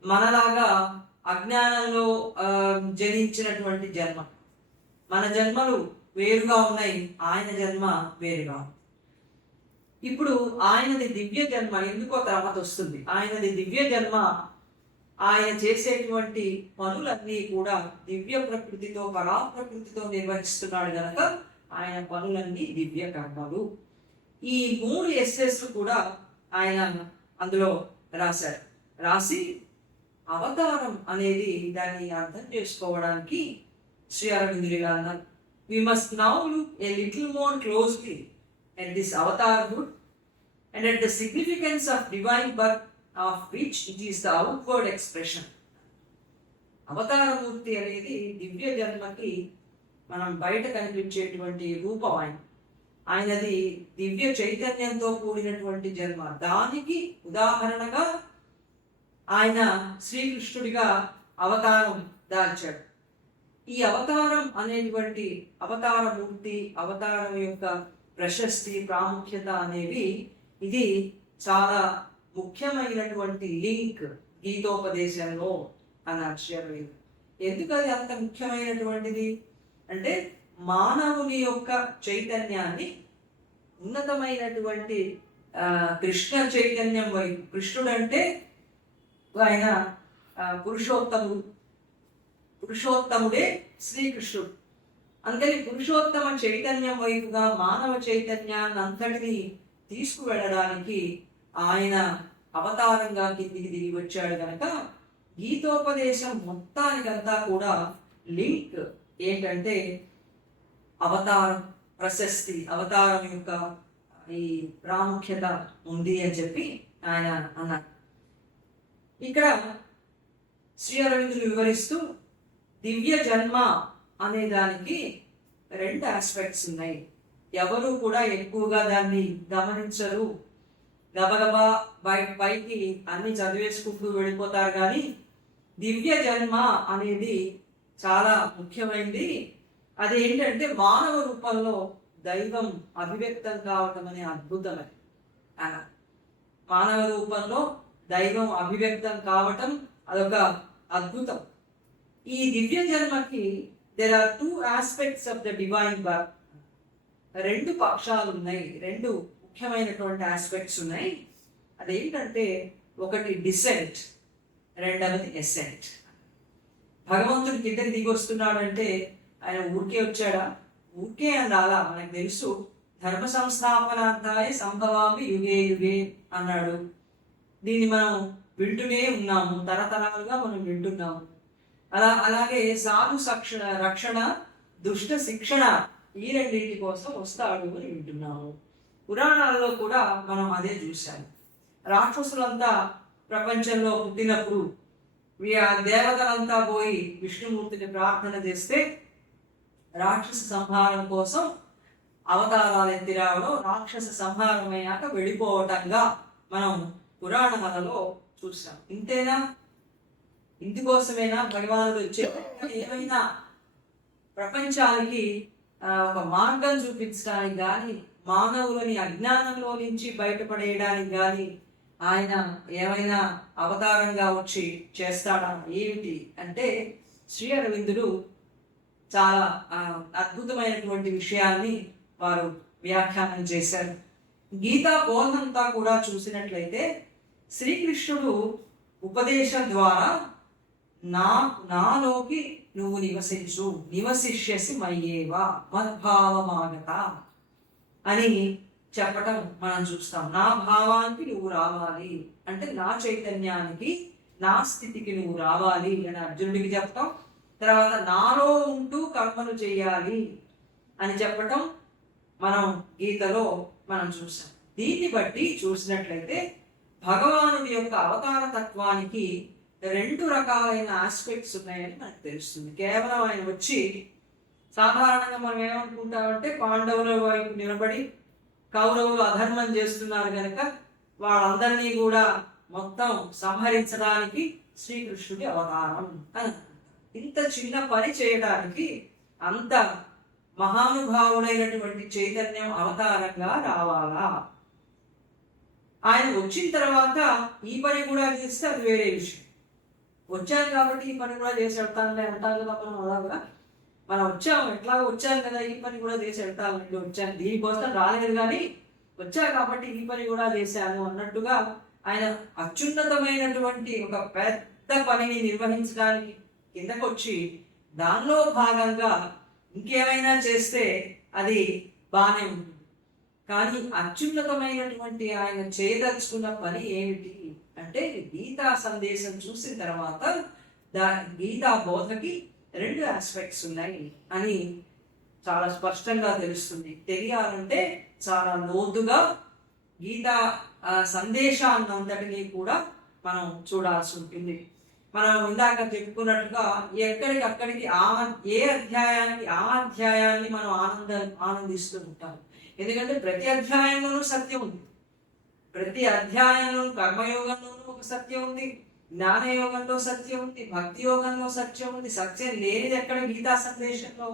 మనలాగా అజ్ఞానంలో జనించినటువంటి జన్మ, మన జన్మలు వేరుగా ఉన్నాయి, ఆయన జన్మ వేరుగా ఉంది. ఇప్పుడు ఆయనది దివ్య జన్మ, ఎందుకో తర్వాత వస్తుంది. ఆయనది దివ్య జన్మ, ఆయన చేసేటువంటి పనులన్నీ కూడా దివ్య ప్రకృతితో పరాప్రకృతితో నిర్వహిస్తున్నాడు కనుక ఆయన పనులన్నీ దివ్య కర్మలు. ఈ 3 ఎస్సెస్ కూడా ఆయన అందులో రాశారు. రాసి అవతారం అనేది దాన్ని అర్థం చేసుకోవడానికి శ్రీ అరవిందులు ఇలా అన్నారు, we must now look a little more closely at this avatarhood and at the significance of divine birth, of which it is the outward expression. అవతారమూర్తి అనేది దివ్య జన్మకి మనం బయట కనిపించేటువంటి రూపం. ఆయనది దివ్య చైతన్యంతో కూడినటువంటి జన్మ. దానికి ఉదాహరణగా ఆయన శ్రీకృష్ణుడిగా అవతారం దాల్చాడు. ఈ అవతారం అనేటువంటి అవతారమూర్తి, అవతారం యొక్క ప్రశస్తి, ప్రాముఖ్యత అనేవి ఇది చాలా ముఖ్యమైనటువంటి లింక్ గీతోపదేశంలో అన్నారు. ఎందుకు అది అంత ముఖ్యమైనటువంటిది అంటే మానవుని యొక్క చైతన్యాన్ని ఉన్నతమైనటువంటి కృష్ణ చైతన్యం వైపు, కృష్ణుడు అంటే ఆయన పురుషోత్తముడే శ్రీకృష్ణుడు. అందుకని పురుషోత్తమ చైతన్యం వైపుగా మానవ చైతన్యాన్ని అంతటిని తీసుకువెళ్ళడానికి ఆయన అవతారంగా కిందికి దిగి వచ్చాడు కనుక గీతోపదేశం మొత్తానికంతా కూడా లింక్ ఏంటంటే అవతారం ప్రశస్తి, అవతారం యొక్క ఈ ప్రాముఖ్యత ఉంది అని చెప్పి ఆయన అన్నారు. ఇక్కడ శ్రీ అరవిందులు వివరిస్తూ దివ్య జన్మ అనే దానికి 2 ఆస్పెక్ట్స్ ఉన్నాయి. ఎవరు కూడా ఎక్కువగా దాన్ని గమనించరు, గబగబా పైకి అన్ని చదివేసుకుంటూ వెళ్ళిపోతారు. కానీ దివ్య జన్మ అనేది చాలా ముఖ్యమైనది. అది ఏంటంటే మానవ రూపంలో దైవం అభివ్యక్తం కావటం అనే అద్భుతమే. మానవ రూపంలో దైవం అభివ్యక్తం కావటం అదొక అద్భుతం. ఈ దివ్య జన్మకి there are 2 aspects of the divine birth. 2 పక్షాలు ఉన్నాయి, 2 ముఖ్యమైనటువంటి ఆస్పెక్ట్స్ ఉన్నాయి. అదేంటంటే ఒకటి డిసెంట్, రెండవది ఎసెంట్. భగవంతుడు కిందకి దిగి వస్తున్నాడంటే ఆయన ఊరికే వచ్చాడా? ఊరికే అలా మనకు తెలుసు. ధర్మ సంస్థాపనార్థాయ సంభవామి యుగే యుగే అన్నాడు. దీన్ని మనం వింటూనే ఉన్నాము, తరతరాలుగా మనం వింటున్నాము. అలాగే సాధు రక్షణ, దుష్ట శిక్షణ, ఈ 2 కోసం వస్తాడు అని వింటున్నాము. పురాణాలలో కూడా మనం అదే చూశాము. రాక్షసులంతా ప్రపంచంలో పుట్టినప్పుడు దేవతలంతా పోయి విష్ణుమూర్తిని ప్రార్థన చేస్తే రాక్షస సంహారం కోసం అవతారాలు ఎత్తి రావడం, రాక్షస సంహారం అయ్యాక వెళ్ళిపోవటంగా మనం పురాణాలలో చూసాం. ఇంతేనా? ఇందుకోసమేనా భగవానుడు వచ్చే? ఏమైనా ప్రపంచానికి ఒక మార్గం చూపించడానికి కానీ, మానవులని అజ్ఞానంలో నుంచి బయటపడేయడానికి కానీ ఆయన ఏమైనా అవతారంగా వచ్చి చేస్తాడా? ఏమిటి అంటే శ్రీ అరవిందుడు చాలా అద్భుతమైనటువంటి విషయాన్ని వారు వ్యాఖ్యానం చేశారు. గీతా బోధనంతా కూడా చూసినట్లయితే శ్రీకృష్ణుడు ఉపదేశం ద్వారా నాలోకి నువ్వు నివసించు, నివసిష్యసి మయ్యేవా మద్భావమాగత అని చెప్పటం మనం చూస్తాం. నా భావానికి నువ్వు రావాలి అంటే నా చైతన్యానికి, నా స్థితికి నువ్వు రావాలి అని అర్జునుడికి చెప్పటం, తర్వాత నాలో ఉంటూ కర్మలు చేయాలి అని చెప్పటం మనం గీతలో మనం చూసాం. దీన్ని బట్టి చూసినట్లయితే భగవానుడి యొక్క అవతార తత్వానికి 2 రకాలైన ఆస్పెక్ట్స్ ఉన్నాయని మనకు తెలుస్తుంది. కేవలం ఆయన వచ్చి సాధారణంగా మనం ఏమనుకుంటామంటే పాండవుల వైపు నిలబడి కౌరవులు అధర్మం చేస్తున్నారు కనుక వాళ్ళందరినీ కూడా మొత్తం సంహరించడానికి శ్రీకృష్ణుడి అవతారం అని. ఇంత చిన్న పని చేయడానికి అంత మహానుభావుడైనటువంటి చైతన్యం అవతారంగా రావాలా? ఆయన వచ్చిన తర్వాత ఈ పని కూడా చేస్తే అది వేరే విషయం. వచ్చాను కాబట్టి ఈ పని కూడా చేసి వెళ్తానులే అంటారు కదా మనం. అలాగా మనం వచ్చాము, ఎట్లాగో వచ్చాం కదా, ఈ పని కూడా చేసి వెళ్తామండి, వచ్చాను దీనికోసం రాలేదు కానీ వచ్చా కాబట్టి ఈ పని కూడా చేశాను అన్నట్టుగా ఆయన అత్యున్నతమైనటువంటి ఒక పెద్ద పనిని నిర్వహించడానికి కిందకు వచ్చి దానిలో భాగంగా ఇంకేమైనా చేస్తే అది బాగానే ఉంటుంది. కానీ అత్యున్నతమైనటువంటి ఆయన చేయదలుచుకున్న పని ఏమిటి అంటే గీతా సందేశం చూసిన తర్వాత గీతా బోధకి 2 ఆస్పెక్ట్స్ ఉన్నాయి అని చాలా స్పష్టంగా తెలుస్తుంది. తెలియాలంటే చాలా లోతుగా గీతా సందేశాన్నంతటినీ కూడా మనం చూడాల్సి ఉంటుంది. మనం ఇందాక చెప్పుకున్నట్టుగా ఎక్కడికక్కడికి ఏ అధ్యాయానికి ఆ అధ్యాయాన్ని మనం ఆనందిస్తూ ఉంటాం. ఎందుకంటే ప్రతి అధ్యాయంలోనూ సత్యం ఉంది. ప్రతి అధ్యాయంలోనూ కర్మయోగంలోనూ ఒక సత్యం ఉంది, జ్ఞానయోగంలో సత్యం ఉంది, భక్తి యోగంలో సత్యం ఉంది. సత్యం లేనిది ఎక్కడ గీతా సందేశంలో?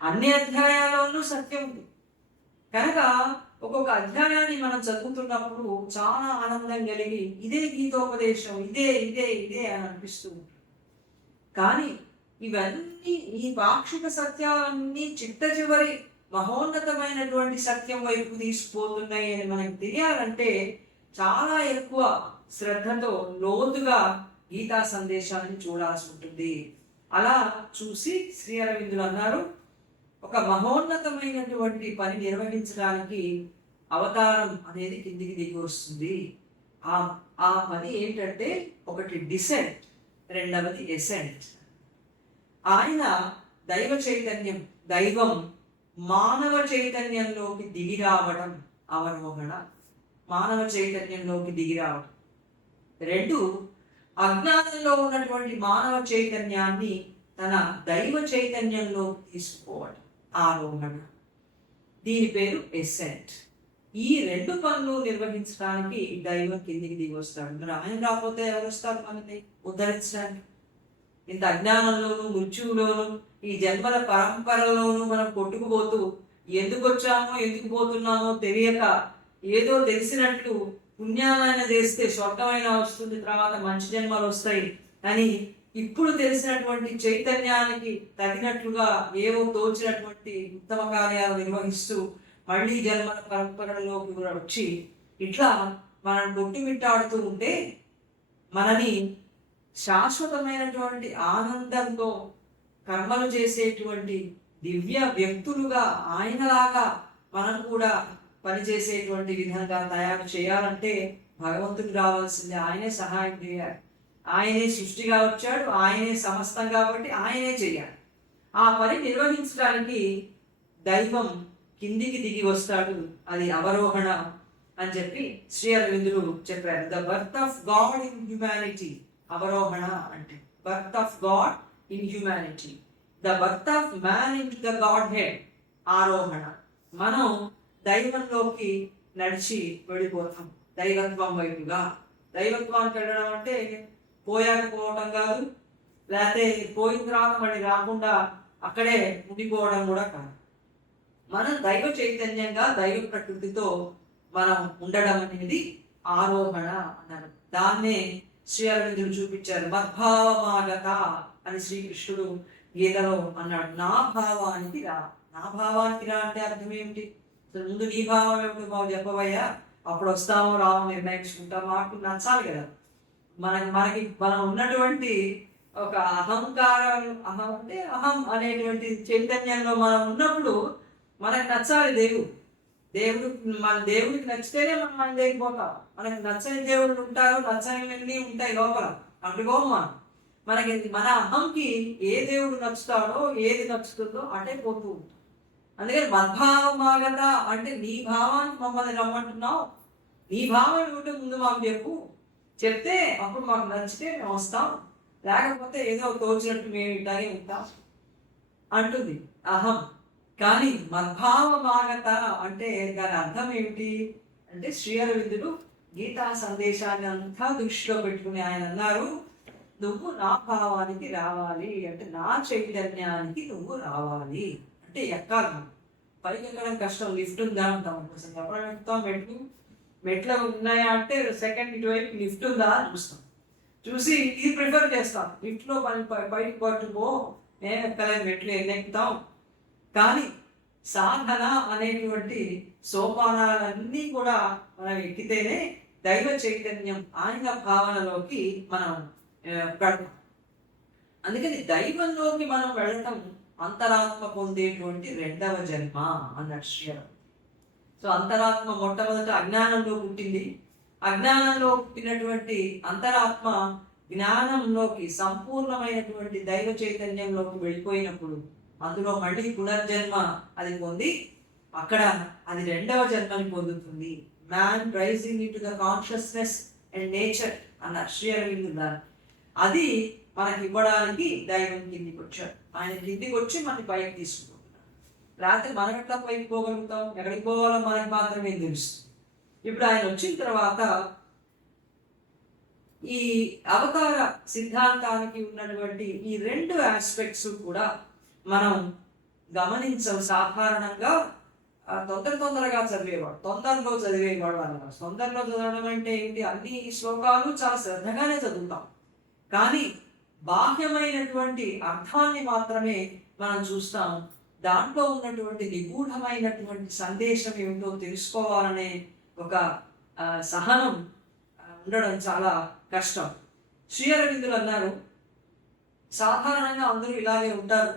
అన్ని అధ్యాయాల్లోనూ సత్యం ఉంది. కనుక ఒక్కొక్క అధ్యాయాన్ని మనం చదువుతున్నప్పుడు చాలా ఆనందం కలిగి ఇదే గీతోపదేశం, ఇదే ఇదే ఇదే అని అనిపిస్తూ ఉంటుంది. కానీ ఇవన్నీ ఈ పాక్షిక సత్యాలన్నీ చిట్ట చివరి మహోన్నతమైనటువంటి సత్యం వైపు తీసుకుపోతున్నాయి అని మనకు తెలియాలంటే చాలా ఎక్కువ శ్రద్ధతో లోతుగా గీతా సందేశాన్ని చూడాల్సి ఉంటుంది. అలా చూసి శ్రీ అరవిందులు అన్నారు, ఒక మహోన్నతమైనటువంటి పని నిర్వహించడానికి అవతారం అనేది కిందికి దిగి వస్తుంది. ఆ పని ఏంటంటే ఒకటి డిసెంట్, రెండవది ఎసెంట్. ఆయన దైవ చైతన్యం, దైవం మానవ చైతన్యంలోకి దిగి రావడం అవరోహణ. మానవ చైతన్యంలోకి దిగి రావడం. 2, అజ్ఞానంలో ఉన్నటువంటి మానవ చైతన్యాన్ని తన దైవ చైతన్యంలో తీసుకోవడం ఆరోహణ. దీని పేరు ఎసెంట్. ఈ 2 పనులు నిర్వహించడానికి దైవం కిందికి దిగి వస్తాడు. మరి ఆయన రాకపోతే ఎవరు వస్తారు మనల్ని ఉద్ధరించడానికి? ఇంత అజ్ఞానంలోను, మృత్యువులోను, ఈ జన్మల పరంపరలోను మనం కొట్టుకుపోతూ ఎందుకు వచ్చామో ఎందుకు పోతున్నామో తెలియక ఏదో తెలిసినట్లు పుణ్యాలైనా చేస్తే స్వర్గమైనా వస్తుంది, తర్వాత మంచి జన్మలు వస్తాయి అని ఇప్పుడు తెలిసినటువంటి చైతన్యానికి తగినట్లుగా ఏవో తోచినటువంటి ఉత్తమ కార్యాలు నిర్వహిస్తూ మళ్ళీ జన్మల పరంపరలోకి కూడా వచ్చి ఇట్లా మనం కొట్టుమిట్టాడుతూ ఉంటే మనని శాశ్వతమైనటువంటి ఆనందంతో కర్మలు చేసేటువంటి దివ్య వ్యక్తులుగా ఆయనలాగా మనం కూడా పనిచేసేటువంటి విధంగా తయారు చేయాలంటే భగవంతుడు రావాల్సిందే. ఆయనే సహాయం చేయాలి. ఆయనే సృష్టిగా వచ్చాడు, ఆయనే సమస్తం కాబట్టి ఆయనే చేయాలి. ఆ పని నిర్వహించడానికి దైవం కిందికి దిగి వస్తాడు. అది అవరోహణ అని చెప్పి శ్రీ అరవిందులు చెప్పారు. The birth of God in humanity. అవరోహణ అంటే birth of God in humanity. The birth of man in the God head ఆరోహణ. మనం దైవంలోకి నడిచి వెళ్ళిపోతాం దైవత్వం వైపుగా. దైవత్వానికి వెళ్ళడం అంటే పోవటం కాదు, లేకపోతే పోయిన తర్వాత మళ్ళీ రాకుండా అక్కడే ఉండిపోవడం కూడా కాదు. మనం దైవ చైతన్యంగా దైవ ప్రకృతితో మనం ఉండడం అనేది ఆరోహణ అన్నారు. దాన్నే శ్రీ అరవిందులు చూపించారు. మద్భావమాగత అని శ్రీకృష్ణుడు గీతలో అన్నాడు. నా భావానికి రా. నా భావానికి రా అంటే అర్థం ఏమిటి? ముందు నీ భావం ఏమిటి బాబు చెప్పవయ్యా, అప్పుడు వస్తామో రామో నిర్ణయించుకుంటామో మాకు నచ్చాలి కదా. మనకి మనం ఉన్నటువంటి ఒక అహంకారం, అహం అనేటువంటి చైతన్యంలో మనం ఉన్నప్పుడు మనకు నచ్చాలి దేవుడు. మన దేవుడికి నచ్చితేనే మనం మన దగ్గరికి పోతాం. మనకి నచ్చని దేవుళ్ళు ఉంటారు, నచ్చనివన్నీ ఉంటాయి లోపల, అందుకోము మనకి మన అహంకి ఏ దేవుడు నచ్చుతాడో, ఏది నచ్చుతుందో అటే పోతూ ఉంటాం. అందుకని మద్భావమాగత అంటే నీ భావానికి మమ్మల్ని రమ్మంటున్నావు, నీ భావం ఏమిటో ముందు మాకు చెప్తే అప్పుడు మాకు నచ్చితే మేము వస్తాం, లేకపోతే ఏదో తోచినట్టు మేము ఇట్లాగే ఉంటాం అంటుంది అహం. కానీ మద్భావమాగత అంటే దాని అర్థం ఏమిటి అంటే శ్రీ అరవిందులు గీతా సందేశాన్ని అంతా దృష్టిలో పెట్టుకుని ఆయన అన్నారు, నువ్వు నా భావానికి రావాలి అంటే నా చైతన్యానికి నువ్వు రావాలి. అంటే ఎక్కాలి. పైకి ఎక్కడం కష్టం. లిఫ్ట్ ఉందా అంటాం, ఎప్పుడు ఎక్కుతాం మెట్లు ఉన్నాయా అంటే సెకండ్ ఇటువైపు లిఫ్ట్ ఉందా అని చూస్తాం. చూసి ఇది ప్రిఫర్ చేస్తాం. లిఫ్ట్లో పైకి పట్టుకో మేము ఎక్కలేని మెట్లు ఎన్నెక్కుతాం, కానీ సాధన అనేటువంటి సోపానాలన్నీ కూడా మనం ఎక్కితేనే దైవ చైతన్యం ఆయన భావనలోకి మనం పెడతాం. అందుకని దైవంలోకి మనం వెళ్ళటం అంతరాత్మ పొందేటువంటి రెండవ జన్మ అన్నట్టు శ్రీరామ్. సో అంతరాత్మ మొట్టమొదట అజ్ఞానంలో పుట్టింది. అజ్ఞానంలో పుట్టినటువంటి అంతరాత్మ జ్ఞానంలోకి సంపూర్ణమైనటువంటి దైవ చైతన్యంలోకి వెళ్ళిపోయినప్పుడు అందులో మళ్ళీ పునర్జన్మ అది పొంది అక్కడ అది రెండవ జన్మని పొందుతుంది. Man rising into the consciousness and nature అన్న శ్రీ అరవింద్ అది మనకి ఇవ్వడానికి దైవం కిందికి వచ్చాడు. ఆయన కిందికి వచ్చి మనకి పైకి తీసుకుంటున్నాడు. రాత్రి మనం ఎట్లా పైకి పోగలుగుతాం? ఎక్కడికి పోవాలో మనకి మాత్రమే తెలుస్తుంది. ఇప్పుడు ఆయన వచ్చిన తర్వాత ఈ అవతార సిద్ధాంతానికి ఉన్నటువంటి ఈ రెండు ఆస్పెక్ట్స్ కూడా మనం గమనించవు. సాధారణంగా తొందరగా చదివేవాడు, తొందరలో చదివేవాడు అన్నమాట. తొందరలో చదవడం అంటే ఏంటి? అన్ని శ్లోకాలు చాలా శ్రద్ధగానే చదువుతాం, కానీ బాహ్యమైనటువంటి అర్థాన్ని మాత్రమే మనం చూస్తాం. దాంట్లో ఉన్నటువంటి నిగూఢమైనటువంటి సందేశం ఏమిటో తెలుసుకోవాలనే ఒక సహనం ఉండడం చాలా కష్టం. శ్రీ అరవిందులు అన్నారు, సాధారణంగా అందరూ ఇలాగే ఉంటారు,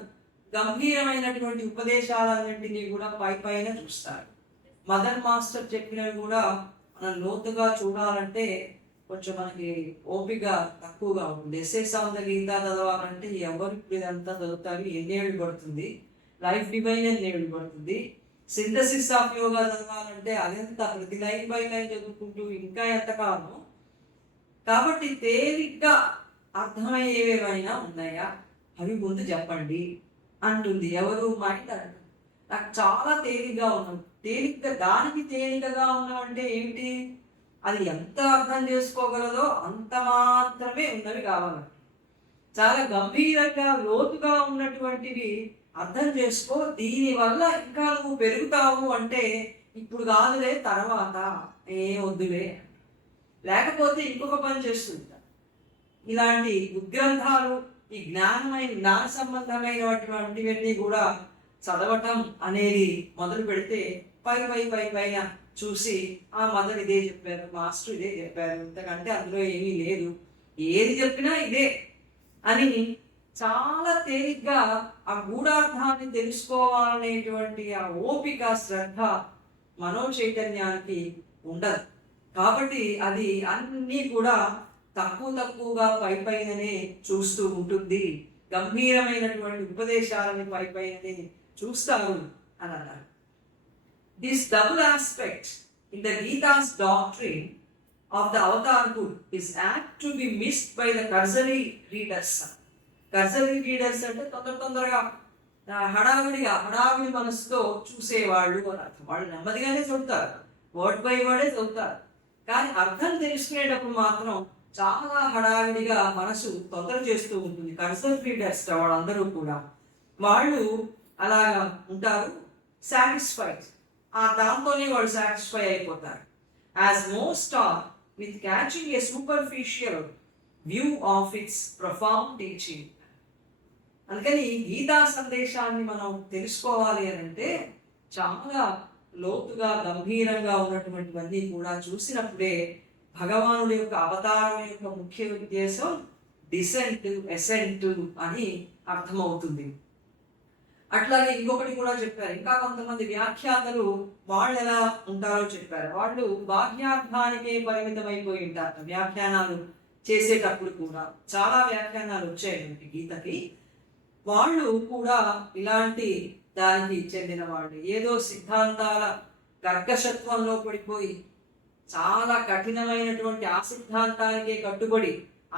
గంభీరమైనటువంటి ఉపదేశాలన్నింటినీ కూడా పైన చూస్తారు. మదర్ మాస్టర్ చెప్పినవి కూడా మనం లోతుగా చూడాలంటే కొంచెం మనకి ఓపిక తక్కువగా ఉంటుంది. ఎస్ఎస్ ఆఫ్ ద గీత చదవాలంటే ఎవరు ఇప్పుడు ఇదంతా చదువుతారు? ఎన్నేళ్ళు పడుతుంది? లైఫ్ డివైన్ ఎన్నేళ్ళు పడుతుంది? సింథసిస్ ఆఫ్ యోగా చదవాలంటే అదెంత, ప్రతి లైన్ బై లైన్ చదువుకుంటూ ఇంకా ఎంతకాలం. కాబట్టి తేలిగ్గా అర్థమయ్యేవేమైనా ఉన్నాయా అవి ముందు చెప్పండి అంటుంది. ఎవరు? మైండ్ అంటుంది. నాకు చాలా తేలిగ్గా ఉన్నాం. దానికి తేలికగా ఉన్నామంటే ఏమిటి? అది ఎంత అర్థం చేసుకోగలదో అంత మాత్రమే ఉన్నవి కావాలి. చాలా గంభీరంగా లోతుగా ఉన్నటువంటివి అర్థం చేసుకో. దీనివల్ల ఇంకా నువ్వు పెరుగుతావు అంటే ఇప్పుడు కాదులే, తర్వాత ఏం వద్దులే, లేకపోతే ఇంకొక పని చేస్తుంది. ఇలాంటి ఉద్గ్రంథాలు, ఈ జ్ఞాన సంబంధమైనటువంటివన్నీ కూడా చదవటం అనేది మొదలు పెడితే పైన చూసి ఆ మదర్ ఇదే చెప్పారు, మాస్టర్ ఇదే చెప్పారు, ఇంతకంటే అందులో ఏమీ లేదు, ఏది చెప్పినా ఇదే అని చాలా తేలిగ్గా ఆ గూఢార్థాన్ని తెలుసుకోవాలనేటువంటి ఆ ఓపిక, శ్రద్ధ మనో చైతన్యానికి ఉండదు. కాబట్టి అది అన్నీ కూడా తక్కువగా పైననే చూస్తూ ఉంటుంది. గంభీరమైనటువంటి ఉపదేశాలని పైననే చూస్తారు అని అన్నారు. This double aspect in the Gita's doctrine of the avatarhood is apt to be missed by the cursory readers. Cursory readers అంటే తొందరగా హడావిడి మనసుతో చూసేవాళ్ళు అని అర్థం. వాళ్ళు నెమ్మదిగానే చదువుతారు, వర్డ్ బై వర్డే చదువుతారు, కానీ అర్థం తెలుసుకునేటప్పుడు మాత్రం చాలా హడావిడిగా మనసు తొందర చేస్తూ ఉంటుంది. కర్సరీ రీడర్స్ వాళ్ళందరూ కూడా వాళ్ళు అలాగా ఉంటారు. సాటిస్ఫైడ్, ఆ దాంతోనే వాళ్ళు సాటిస్ఫై అయిపోతారు. As most are with catching a superficial view of its profound teaching. అందుకని గీతా సందేశాన్ని మనం తెలుసుకోవాలి అని అంటే చాలా లోతుగా గంభీరంగా ఉన్నటువంటివన్నీ కూడా చూసినప్పుడే భగవానుడి యొక్క అవతారం యొక్క ముఖ్య ఉద్దేశం డిసెంట్, ఎసెంట్ అని అర్థమవుతుంది. అట్లాగే ఇంకొకటి కూడా చెప్పారు. ఇంకా కొంతమంది వ్యాఖ్యాతలు వాళ్ళు ఎలా ఉంటారో చెప్పారు. వాళ్ళు బాహ్యార్థానికే పరిమితమైపోయి ఉంటారు. వ్యాఖ్యానాలు చేసేటప్పుడు కూడా చాలా వ్యాఖ్యానాలు వచ్చాయి గీతకి. వాళ్ళు కూడా ఇలాంటి దానికి చెందిన వాళ్ళు. ఏదో సిద్ధాంతాల కర్కశత్వంలో పడిపోయి చాలా కఠినమైనటువంటి ఆ సిద్ధాంతానికే కట్టుబడి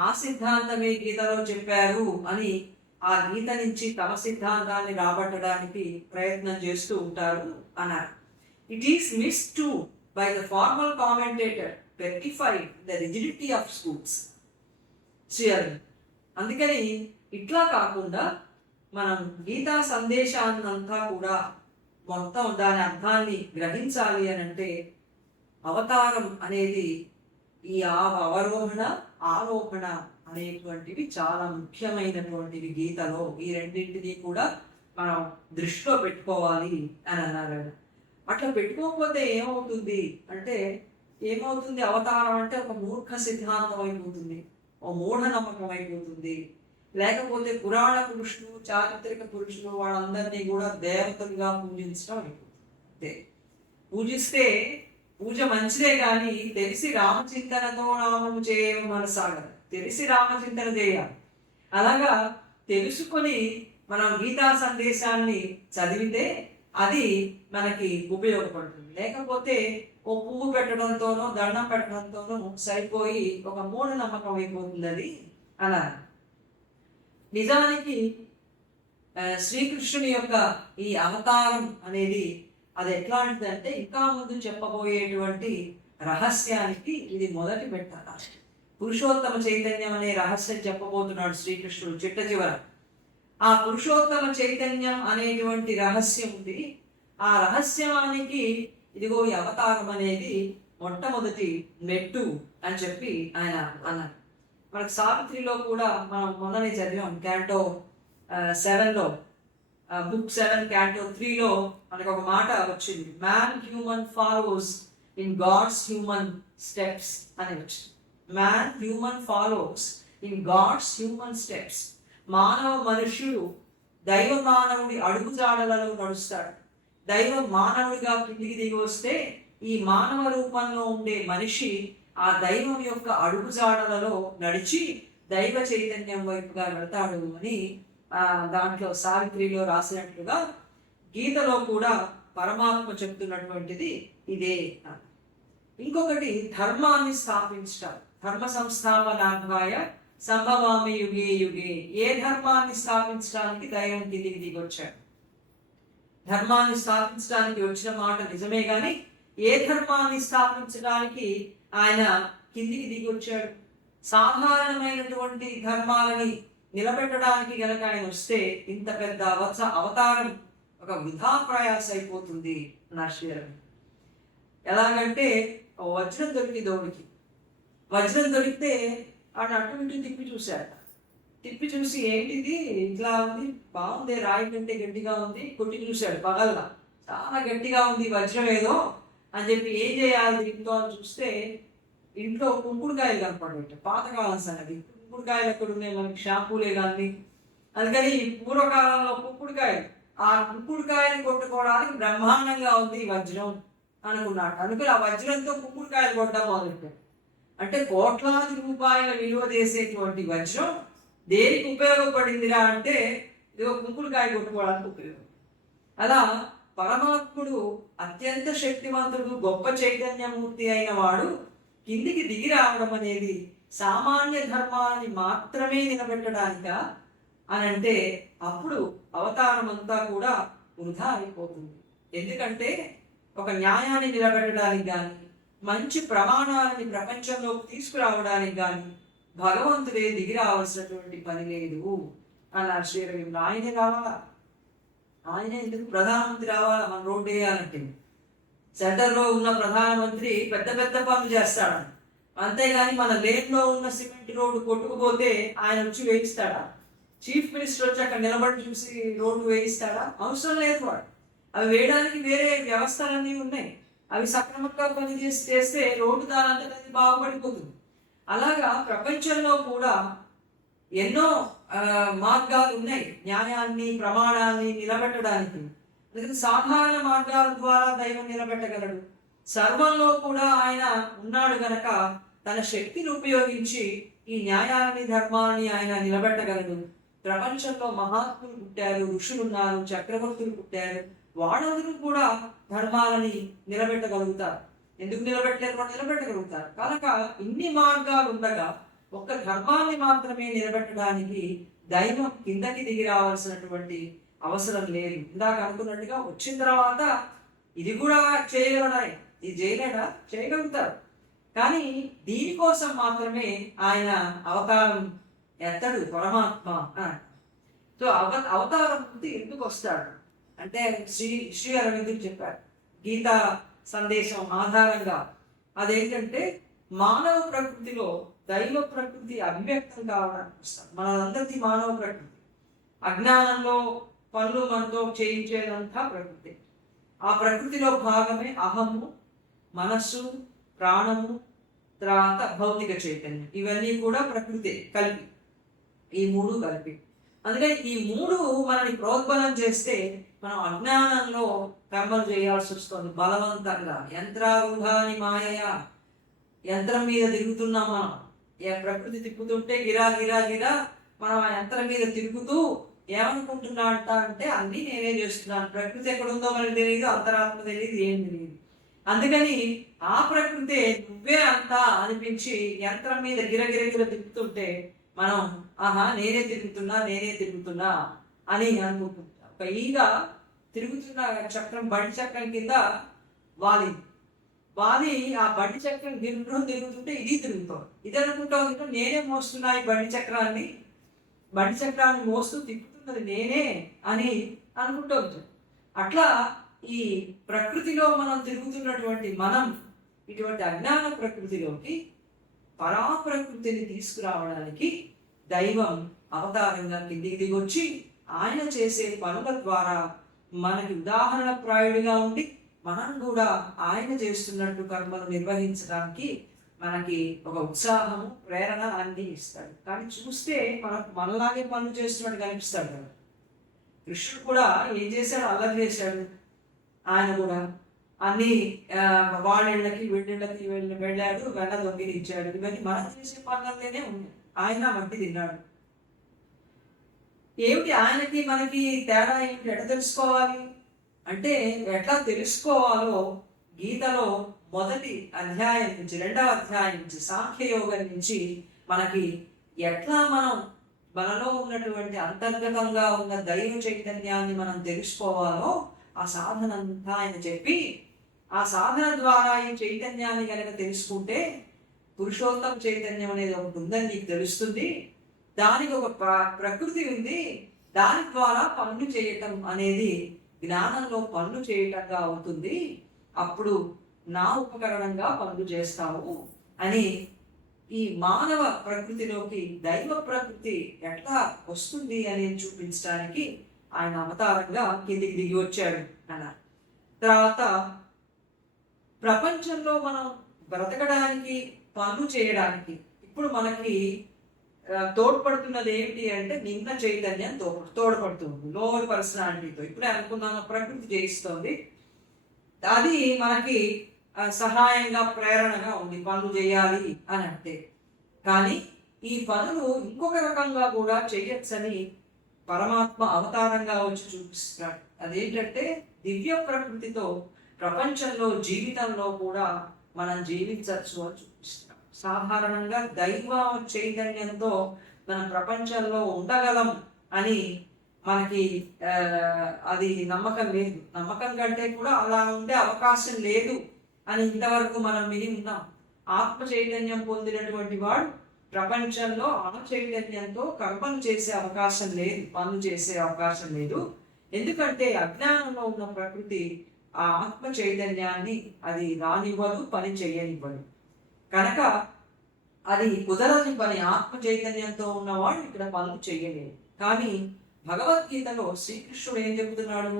ఆ సిద్ధాంతమే గీతలో చెప్పారు అని ఆ గీత నుంచి తమ సిద్ధాంతాన్ని రాబట్టడానికి ప్రయత్నం చేస్తూ ఉంటారు అన్నారు. It is missed to by the formal commentator petrified the rigidity of schools. అందుకని ఇట్లా కాకుండా మనం గీతా సందేశాన్నంతా కూడా మొత్తం దాని అర్థాన్ని గ్రహించాలి అని అంటే అవతారం అనేది ఈ అవరోహణ ఆరోహణ అనేటువంటివి చాలా ముఖ్యమైనటువంటివి గీతలో. ఈ రెండింటినీ కూడా మనం దృష్టిలో పెట్టుకోవాలి అని అన్నారు. అట్లా పెట్టుకోకపోతే ఏమవుతుంది అంటే, ఏమవుతుంది అవతారం అంటే ఒక మూర్ఖ సిద్ధాంతం అయిపోతుంది, ఓ మూఢనమ్మకం అయిపోతుంది. లేకపోతే పురాణ పురుషులు, చారిత్రక పురుషులు వాళ్ళందరినీ కూడా దేవతలుగా పూజించడం అయిపోతుంది. అంతే. పూజిస్తే పూజ మంచిదే కానీ తెలిసి రామచింతనతో నామము చేయడం మనసాగదు. తెలిసి రామచింతన చేయాలి. అలాగా తెలుసుకొని మనం గీతా సందేశాన్ని చదివితే అది మనకి ఉపయోగపడుతుంది. లేకపోతే ఓ పువ్వు పెట్టడంతోనో దండం పెట్టడంతోనో సరిపోయి ఒక మూఢనమ్మకం అయిపోతుంది అది అన్నారు. నిజానికి శ్రీకృష్ణుని యొక్క ఈ అవతారం అనేది అది ఎట్లాంటిదంటే, ఇంకా ముందు చెప్పబోయేటువంటి రహస్యానికి ఇది మొదటి పెట్టాలి. పురుషోత్తమ చైతన్యం అనే రహస్యం చెప్పబోతున్నాడు శ్రీకృష్ణుడు చిట్ట చివర. ఆ పురుషోత్తమ చైతన్యం అనేటువంటి రహస్యం ఉంది. ఆ రహస్యానికి ఇదిగో ఈ అవతారం అనేది మొట్టమొదటి మెట్టు అని చెప్పి ఆయన అన్నారు. మనకు సావిత్రిలో కూడా మనం మొన్ననే చదివాం. క్యాంటో 7లో, బుక్ 7 క్యాంటో 3లో మనకు ఒక మాట వచ్చింది, man human follows in God's human steps అని వచ్చింది. Man human follows in God's human steps. మనుష్యుడు దైవ మానవుడి అడుగుజాడలలో నడుస్తాడు. దైవం మానవుడిగా కిందికి దిగి వస్తే ఈ మానవ రూపంలో ఉండే మనిషి ఆ దైవం యొక్క అడుగుజాడలలో నడిచి దైవ చైతన్యం వైపుగా వెళ్తాడు అని దాంట్లో సావిత్రిలో రాసినట్లుగా గీతలో కూడా పరమాత్మ చెప్తున్నటువంటిది ఇదే. ఇంకొకటి ధర్మాన్ని స్థాపించడం. ధర్మ సంస్థాపనార్థాయ సంభవామి యుగే యుగే. ఏ ధర్మాన్ని స్థాపించడానికి దైవం కిందికి దిగొచ్చాడు. ధర్మాన్ని స్థాపించడానికి వచ్చిన మాట నిజమే కానీ ఏ ధర్మాన్ని స్థాపించడానికి ఆయన కిందికి దిగి వచ్చాడు? సాధారణమైనటువంటి ధర్మాలని నిలబెట్టడానికి గనక ఆయన వస్తే ఇంత పెద్ద అవతారం ఒక వృధా ప్రయాస అయిపోతుంది నా శ్రీరం. ఎలాగంటే వజ్రం దొరికి దోడికి, వజ్రం దొరికితే ఆయన అటు ఇటు తిప్పి చూశాడు. తిప్పి చూసి ఏంటిది ఇట్లా ఉంది, బాగుంది, రాయి కంటే గట్టిగా ఉంది, కొట్టి చూశాడు పగల్లా, చాలా గట్టిగా ఉంది వజ్రం ఏదో అని చెప్పి ఏం చేయాలి దీంతో అని చూస్తే ఇంట్లో కుంకుడుకాయలు కనపడబెట్టాయి. పాతకాలం సంగతి, కుంకుడుకాయలు ఎక్కడ ఉన్నాయి మనకి, షాంపూలే కానీ. అందుకని పూర్వకాలంలో కుంకుడుకాయలు, ఆ కుంకుడుకాయలు కొట్టుకోవడానికి బ్రహ్మాండంగా ఉంది వజ్రం అనుకున్నాడు. అందుకని ఆ వజ్రంతో కుంకుడుకాయలు కొట్టడం మొదలెట్టాడు. అంటే కోట్లాది రూపాయల విలువ చేసేటువంటి వజ్రం దేనికి ఉపయోగపడిందిరా అంటే ఇదిగో కుంకుడుకాయ కొట్టుకోవడానికి ఉపయోగం. అలా పరమాత్ముడు అత్యంత శక్తివంతుడు, గొప్ప చైతన్యమూర్తి అయిన వాడు కిందికి దిగి రావడం అనేది సామాన్య ధర్మాన్ని మాత్రమే నిలబెట్టడానిక అని అంటే అప్పుడు అవతారం అంతా కూడా వృధా అయిపోతుంది. ఎందుకంటే ఒక న్యాయాన్ని నిలబెట్టడానికి కానీ, మంచి ప్రమాణాలని ప్రపంచంలోకి తీసుకురావడానికి కానీ భగవంతుడే దిగి రావాల్సినటువంటి పని లేదు అన్నారు శ్రీరవింద్ర. ఆయనే రావాలా? ఆయనే ఎందుకు ప్రధానమంత్రి రావాలా? మన రోడ్డు వేయాలంటే సెంటర్లో ఉన్న ప్రధానమంత్రి పెద్ద పెద్ద పనులు చేస్తాడు, అంతేగాని మన లేన్లో ఉన్న సిమెంట్ రోడ్డు కొట్టుకుపోతే ఆయన వచ్చి వేయిస్తాడా? చీఫ్ మినిస్టర్ వచ్చి అక్కడ నిలబడి చూసి రోడ్డు వేయిస్తాడా? అవసరం లేదు. వాడు అవి వేయడానికి వేరే వ్యవస్థలన్నీ ఉన్నాయి. అవి సక్రమంగా చేస్తే రోడ్డు దానంతట బాగుపడిపోతుంది. అలాగా ప్రపంచంలో కూడా ఎన్నో మార్గాలు ఉన్నాయి న్యాయాన్ని, ప్రమాణాన్ని నిలబెట్టడానికి. అందుకని సాధారణ మార్గాల ద్వారా దైవం నిలబెట్టగలడు. సర్వంలో కూడా ఆయన ఉన్నాడు గనక తన శక్తిని ఉపయోగించి ఈ న్యాయాన్ని, ధర్మాన్ని ఆయన నిలబెట్టగలడు. ప్రపంచంలో మహాత్ములు పుట్టారు, ఋషులు ఉన్నారు, చక్రవర్తులు పుట్టారు. వాళ్ళందరూ కూడా ధర్మాలని నిలబెట్టగలుగుతారు. ఎందుకు నిలబెట్టలేరు? వాళ్ళు నిలబెట్టగలుగుతారు. కనుక ఇన్ని మార్గాలు ఉండగా ఒక్క ధర్మాన్ని మాత్రమే నిలబెట్టడానికి దైవం కిందకి దిగి రావాల్సినటువంటి అవసరం లేదు. ఇందాక అనుకున్నట్టుగా వచ్చిన తర్వాత ఇది కూడా చేయగలడా? ఇది చేయలేడా? చేయగలుగుతారు. కానీ దీనికోసం మాత్రమే ఆయన అవతారం ఎత్తడు పరమాత్మ. సో అవతారం ఎందుకు వస్తాడు అంటే శ్రీ అరవిందుడు చెప్పారు గీతా సందేశం ఆధారంగా. అదేంటంటే మానవ ప్రకృతిలో దైవ ప్రకృతి అభివ్యక్తం కావడానికి వస్తాడు. మనందరిది మానవ ప్రకృతి. అజ్ఞానంలో పనులు మనతో చేయించేదంతా ప్రకృతి. ఆ ప్రకృతిలో భాగమే అహము, మనస్సు, ప్రాణము, తర్వాత భౌతిక చైతన్యం. ఇవన్నీ కూడా ప్రకృతి కలిపి, ఈ మూడు కలిపి. అందుకని ఈ మూడు మనని ప్రోద్బలం చేస్తే మనం అజ్ఞానంలో కర్మలు చేయాల్సి వస్తుంది బలవంతంగా. యంత్రారూఢాని మాయయ, యంత్రం మీద తిరుగుతున్నాం మనం. ప్రకృతి తిప్పుతుంటే గిరా గిరా గిరా మనం ఆ యంత్రం మీద తిరుగుతూ ఏమనుకుంటున్నా అంటే అన్నీ నేనే చేస్తున్నాను, ప్రకృతి ఎక్కడుందో మనకు తెలియదు, అంతరాత్మ తెలియదు, ఏం తెలియదు. అందుకని ఆ ప్రకృతే నువ్వే అంతా అనిపించి యంత్రం మీద గిరగిరగిర తిప్పుతుంటే మనం ఆహా నేనే తిరుగుతున్నా అని అనుకుంటున్నాం. ఒక ఈగ తిరుగుతున్న చక్రం, బండి చక్రం కింద వాలి ఆ బండి చక్రం తిరుగుతుంటే ఇది తిరుగుతుంది. ఇది అనుకుంటా ఉంటే నేనే మోస్తున్నా ఈ బండి చక్రాన్ని మోస్తూ తిప్పుతున్నది నేనే అని అనుకుంటూ ఉంటుంది. అట్లా ఈ ప్రకృతిలో మనం తిరుగుతున్నటువంటి మనం ఇటువంటి అజ్ఞాన ప్రకృతిలోకి పరాప్రకృతిని తీసుకురావడానికి దైవం అవతారంగా కిందికి దిగొచ్చి ఆయన చేసే పనుల ద్వారా మనకి ఉదాహరణ ప్రాయుడిగా ఉండి మనం కూడా ఆయన చేస్తున్నట్టు కర్మలు నిర్వహించడానికి మనకి ఒక ఉత్సాహము, ప్రేరణ అన్ని ఇస్తాడు. కానీ చూస్తే మనలాగే పనులు చేస్తున్నట్టు కనిపిస్తాడు కదా. కృష్ణుడు కూడా ఏం చేశాడు? అల్లరి చేశాడు. ఆయన కూడా అన్ని వాళ్ళకి వీళ్ళకి వెళ్ళాడు, వెన్న దొంగిలించాడు. ఇవన్నీ మనం చేసే పనులలోనే ఉన్నాయి. ఆయన మట్టి తిన్నాడు. ఏమిటి ఆయనకి మనకి తేడా ఏమిటి? ఎట్లా తెలుసుకోవాలి అంటే, ఎట్లా తెలుసుకోవాలో గీతలో మొదటి అధ్యాయం నుంచి 2వ అధ్యాయం నుంచి సాంఖ్యయోగం నుంచి మనకి ఎట్లా మనలో ఉన్నటువంటి అంతర్గతంగా ఉన్న దైవ చైతన్యాన్ని మనం తెలుసుకోవాలో ఆ సాధన అంతా ఆయన చెప్పి, ఆ సాధన ద్వారా ఈ చైతన్యాన్ని కనుక తెలుసుకుంటే పురుషోత్తమ చైతన్యం అనేది ఒకటి ఉందని నీకు తెలుస్తుంది. దానికి ఒక ప్రకృతి ఉంది, దాని ద్వారా పనులు చేయటం అనేది జ్ఞానంలో పనులు చేయటంగా అవుతుంది. అప్పుడు నా ఉపకరణంగా పనులు చేస్తావు అని ఈ మానవ ప్రకృతిలోకి దైవ ప్రకృతి ఎట్లా వస్తుంది అనేది చూపించడానికి ఆయన అవతారంగా కిందికి దిగి వచ్చాడు అన్నారు. తర్వాత ప్రపంచంలో మనం బ్రతకడానికి, పనులు చేయడానికి ఇప్పుడు మనకి తోడ్పడుతున్నది ఏమిటి అంటే నిమ్న చైతన్యం తోడ్పడుతుంది. లోవర్ పర్సనాలిటీతో ఇప్పుడే అనుకున్నాను ప్రకృతి చేయిస్తోంది. అది మనకి సహాయంగా, ప్రేరణగా ఉంది పనులు చేయాలి అని అంటే. కానీ ఈ పనులు ఇంకొక రకంగా కూడా చేయొచ్చని పరమాత్మ అవతారంగా వచ్చి చూపిస్తున్నాడు. అదేంటంటే దివ్య ప్రకృతితో ప్రపంచంలో, జీవితంలో కూడా మనం జీవించవచ్చు అని చూపిస్తున్నాడు. సాధారణంగా దైవ చైతన్యంతో మనం ప్రపంచంలో ఉండగలం అని మనకి అది నమ్మకం లేదు. నమ్మకం కంటే కూడా అలా ఉండే అవకాశం లేదు అని ఇంతవరకు మనం విని ఉన్నాం. ఆత్మ చైతన్యం పొందినటువంటి వాడు ప్రపంచంలో ఆ చైతన్యంతో కర్మలు చేసే అవకాశం లేదు, పనులు చేసే అవకాశం లేదు. ఎందుకంటే అజ్ఞానంలో ఉన్న ప్రకృతి ఆ ఆత్మ చైతన్యాన్ని అది రానివ్వదు, పని చేయనివ్వదు. కనుక అది కుదరని పని. ఆత్మ చైతన్యంతో ఉన్నవాడు ఇక్కడ పనులు చేయలేదు. కానీ భగవద్గీతలో శ్రీకృష్ణుడు ఏం చెబుతున్నాడు?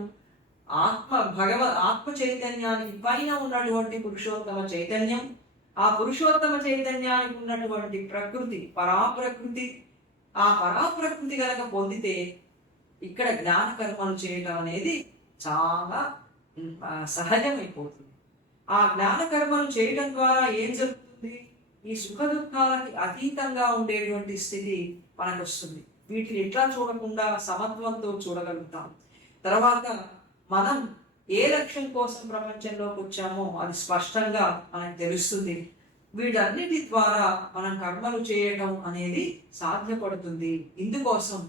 ఆత్మ చైతన్యానికి పైన ఉన్నటువంటి పురుషోత్తమ చైతన్యం, ఆ పురుషోత్తమ చైతన్యానికి ఉన్నటువంటి ప్రకృతి, పరాప్రకృతి, ఆ పరాప్రకృతి కనుక పొందితే ఇక్కడ జ్ఞాన కర్మలు చేయడం అనేది చాలా సహజమైపోతుంది. ఆ జ్ఞాన కర్మలు చేయడం ద్వారా ఏం జరుగుతుంది? ఈ సుఖ దుఃఖాలకి అతీతంగా ఉండేటువంటి స్థితి మనకు వస్తుంది. వీటిని ఎట్లా చూడకుండా సమత్వంతో చూడగలుగుతాం. తర్వాత మనం ఏ లక్ష్యం కోసం ప్రపంచంలోకి వచ్చామో అది స్పష్టంగా మనకు తెలుస్తుంది. వీటన్నిటి ద్వారా మనం కర్మలు చేయటం అనేది సాధ్యపడుతుంది. ఇందుకోసం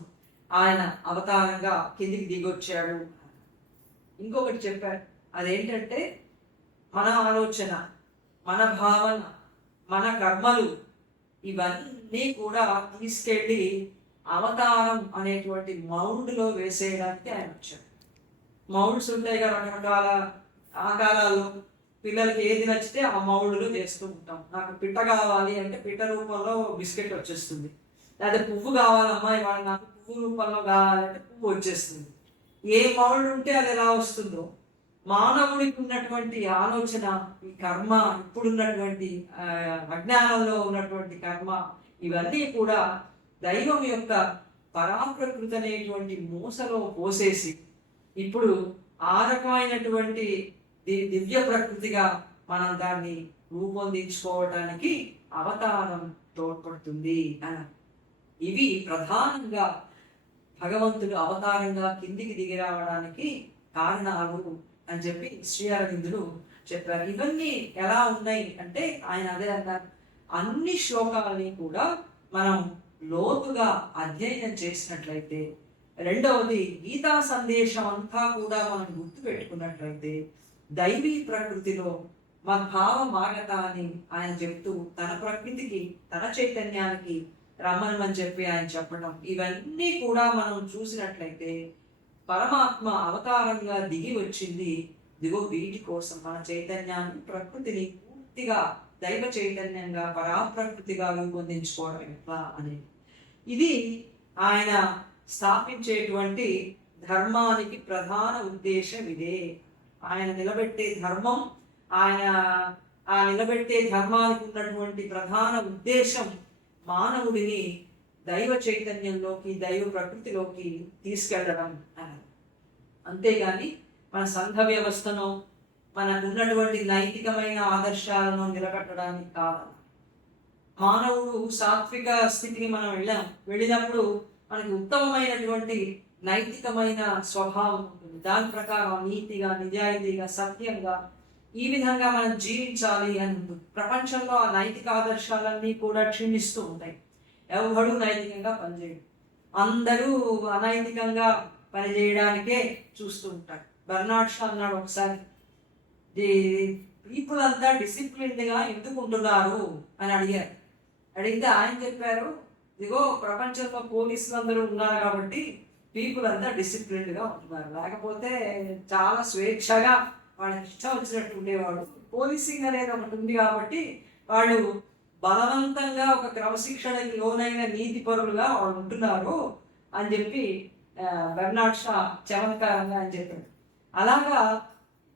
ఆయన అవతారంగా కిందికి దిగొచ్చాడు. ఇంకొకటి చెప్పారు, అదేంటంటే మన ఆలోచన, మన భావన, మన కర్మలు ఇవన్నీ కూడా తీసుకెళ్ళి అవతారం అనేటువంటి మౌండ్లో వేసేయడానికి ఆయన వచ్చాడు. మౌండ్స్ ఉంటాయి కదా రకరకాల ఆకారాలు, పిల్లలకి ఏది నచ్చితే ఆ మౌల్డ్లు చేస్తూ ఉంటాం. నాకు పిట్ట కావాలి అంటే పిట్ట రూపంలో బిస్కెట్ వచ్చేస్తుంది. లేదా పువ్వు కావాలమ్మా ఇవాళ నాకు పువ్వు రూపంలో కావాలంటే పువ్వు వచ్చేస్తుంది. ఏ మౌల్డ్ ఉంటే అది ఎలా వస్తుందో మానవుడికి ఉన్నటువంటి ఆలోచన, ఈ కర్మ, ఇప్పుడున్నటువంటి అజ్ఞానంలో ఉన్నటువంటి కర్మ, ఇవన్నీ కూడా దైవం యొక్క పరాప్రకృతి అనేటువంటి మూసలో పోసేసి ఇప్పుడు ఆ రకమైనటువంటి దివ్య ప్రకృతిగా మనం దాన్ని రూపొందించుకోవటానికి అవతారం తోడ్పడుతుంది అని. ఇవి ప్రధానంగా భగవంతుడు అవతారంగా కిందికి దిగి రావడానికి కారణాలు అని చెప్పి శ్రీ అరవిందుడు చెప్పారు. ఇవన్నీ ఎలా ఉన్నాయి అంటే ఆయన అదే అన్నారు, అన్ని శ్లోకాలని కూడా మనం లోతుగా అధ్యయనం చేసినట్లయితే, రెండవది గీతా సందేశం అంతా కూడా మనం గుర్తు పెట్టుకున్నట్లయితే దైవీ ప్రకృతిలో మద్భావమాగత అని ఆయన చెప్తూ తన ప్రకృతికి తన చైతన్యానికి రమ్మని చెప్పి ఆయన చెప్పడం, ఇవన్నీ కూడా మనం చూసినట్లయితే పరమాత్మ అవతారంగా దిగి వచ్చింది దిగో వీటి కోసం, మన చైతన్యాన్ని ప్రకృతిని పూర్తిగా దైవ చైతన్యంగా పరాప్రకృతిగా రూపొందించుకోవడం ఎట్లా అనేది. ఇది ఆయన స్థాపించేటువంటి ధర్మానికి ప్రధాన ఉద్దేశం ఇదే. ఆయన నిలబెట్టే ధర్మం, ఆయన ఆ నిలబెట్టే ధర్మానికి ఉన్నటువంటి ప్రధాన ఉద్దేశం మానవుడిని దైవ చైతన్యంలోకి దైవ ప్రకృతిలోకి తీసుకెళ్ళడం అని. అంతేగాని మన సంఘ వ్యవస్థను, మనకున్నటువంటి నైతికమైన ఆదర్శాలను నిలబెట్టడానికి కాదు. మానవుడు సాత్విక స్థితికి మనం వెళ్ళినప్పుడు మనకి ఉత్తమమైనటువంటి నైతికమైన స్వభావం ఉంటుంది. దాని ప్రకారం నీతిగా, నిజాయితీగా, సత్యంగా ఈ విధంగా మనం జీవించాలి అని ఉంటుంది. ప్రపంచంలో ఆ నైతిక ఆదర్శాలన్నీ కూడా క్షీణిస్తూ ఉంటాయి. ఎవరు నైతికంగా పనిచేయడు, అందరూ అనైతికంగా పనిచేయడానికే చూస్తూ ఉంటారు. బెర్నార్డ్ షా అన్నాడు ఒకసారి, ది పీపుల్ అంతా డిసిప్లిన్డ్గా ఎందుకు ఉంటున్నారు అని అడిగారు. అడిగితే ఆయన చెప్పారు, ఇదిగో ప్రపంచంలో పోలీసులు అందరూ ఉన్నారు కాబట్టి పీపుల్ అంతా డిసిప్లిన్డ్గా ఉంటున్నారు, లేకపోతే చాలా స్వేచ్ఛగా వాళ్ళకి ఇష్టం వచ్చినట్టు ఉండేవాడు. పోలీసింగ్ అనేది ఒకటి ఉంది కాబట్టి వాళ్ళు బలవంతంగా ఒక క్రమశిక్షణకి లోనైన నీతి పరులుగా వాళ్ళు ఉంటున్నారు అని చెప్పి బెర్నార్డ్ షా చమత్కారంగా అని చెప్పాడు. అలాగా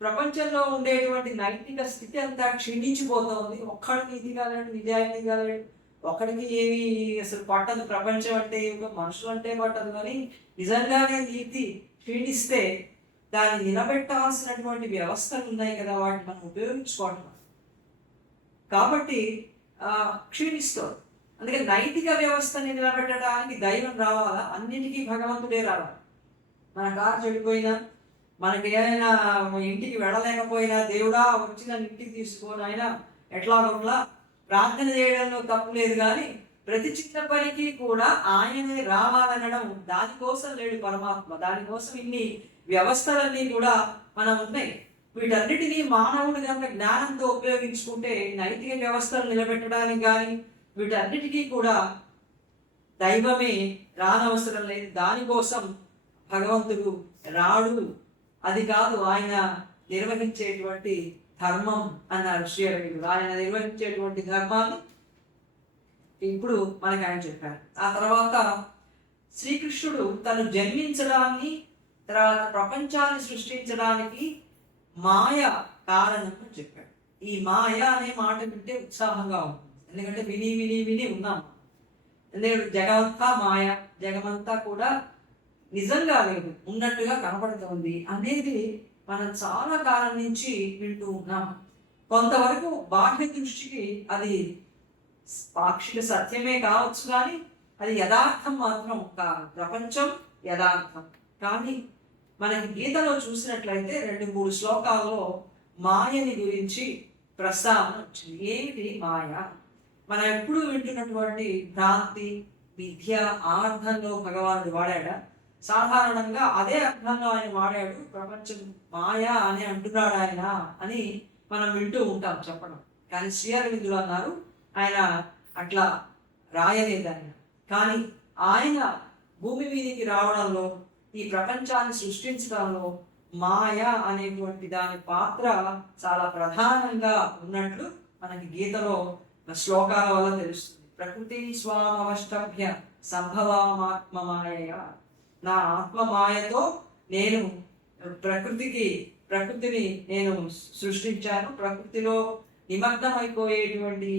ప్రపంచంలో ఉండేటువంటి నైతిక స్థితి అంతా క్షీణించిపోతుంది. ఒక్కడు నీతిగా లేడు, నిజాయితీగా లేడు, ఒకడికి ఏమి అసలు పట్టదు. ప్రపంచం అంటే ఏమిటో, మనుషులు అంటే పట్టదు. కానీ నిజంగానే నీతి క్షీణిస్తే దాన్ని నిలబెట్టాల్సినటువంటి వ్యవస్థలు ఉన్నాయి కదా, వాటిని మనం ఉపయోగించుకోవటం కాబట్టి క్షీణిస్తుంది. అందుకే నైతిక వ్యవస్థని నిలబెట్టడానికి దైవం రావాలా, అన్నిటికీ భగవంతుడే రావాలి. మన కారు చెడిపోయినా, మనకి ఏమైనా ఇంటికి వెళ్ళలేకపోయినా దేవుడా వచ్చి నన్ను ఇంటికి తీసుకొని ఆయన ఎట్లాగోట్లా ప్రార్థన చేయడంలో తప్పు లేదు. కానీ ప్రతి చిన్న పనికి కూడా ఆయనే రావాలనడం, దానికోసం లేడు పరమాత్మ. దానికోసం ఇన్ని వ్యవస్థలన్నీ కూడా మనం ఉన్నాయి. వీటన్నిటినీ మానవుడు కనుక జ్ఞానంతో ఉపయోగించుకుంటే నైతిక వ్యవస్థలు నిలబెట్టడానికి కానీ వీటన్నిటికీ కూడా దైవమే రానవసరం లేదు. దానికోసం భగవంతుడు రాడు. అది కాదు ఆయన నిర్వహించేటువంటి ధర్మం అన్నారు శ్రీ అరవిందుడు. ఆయన నిర్వహించేటువంటి ధర్మాన్ని ఇప్పుడు మనకు ఆయన చెప్పారు. ఆ తర్వాత శ్రీకృష్ణుడు తను జన్మించడాన్ని, తర్వాత ప్రపంచాన్ని సృష్టించడానికి మాయ కారణం అని చెప్పాడు. ఈ మాయ అనే మాట వింటే ఉత్సాహంగా ఉంటుంది, ఎందుకంటే విని విని విని ఉన్నాం. ఎందుకంటే జగమంతా మాయ, జగమంతా కూడా నిజంగా లేదు, ఉన్నట్టుగా కనపడుతుంది అనేది మనం చాలా కాలం నుంచి వింటూ ఉన్నాం. కొంతవరకు బాహ్య దృష్టికి అది పాక్షిక సత్యమే కావచ్చు, కానీ అది యథార్థం మాత్రం కాదు. ప్రపంచం యథార్థం. కానీ మనకి గీతలో చూసినట్లయితే 2-3 శ్లోకాల్లో మాయని గురించి ప్రస్తావన వచ్చింది. ఏమిటి మాయ? మనం ఎప్పుడు వింటున్నటువంటి భ్రాంతి, విద్య, ఆ అర్థంలో భగవానుడు వాడాడా? సాధారణంగా అదే అర్థంలో ఆయన వాడాడు. ప్రపంచం మాయ అని అంటున్నాడు ఆయన అని మనం వింటూ ఉంటాం చెప్పడం. కానీ శ్రీ అరవిందులు అన్నారు ఆయన అట్లా రాయలేదు ఆయన. కానీ ఆయన భూమి మీదకి రావడంలో, ఈ ప్రపంచాన్ని సృష్టించడంలో మాయ అనేటువంటి దాని పాత్ర చాలా ప్రధానంగా ఉన్నట్లు మనకి గీతలో శ్లోకాల వల్ల తెలుస్తుంది. ప్రకృతి స్వామవష్టభ్య సంభవామాత్మ మాయ. నా ఆత్మ మాయతో నేను ప్రకృతిని నేను సృష్టించాను. ప్రకృతిలో నిమగ్నమైపోయేటువంటి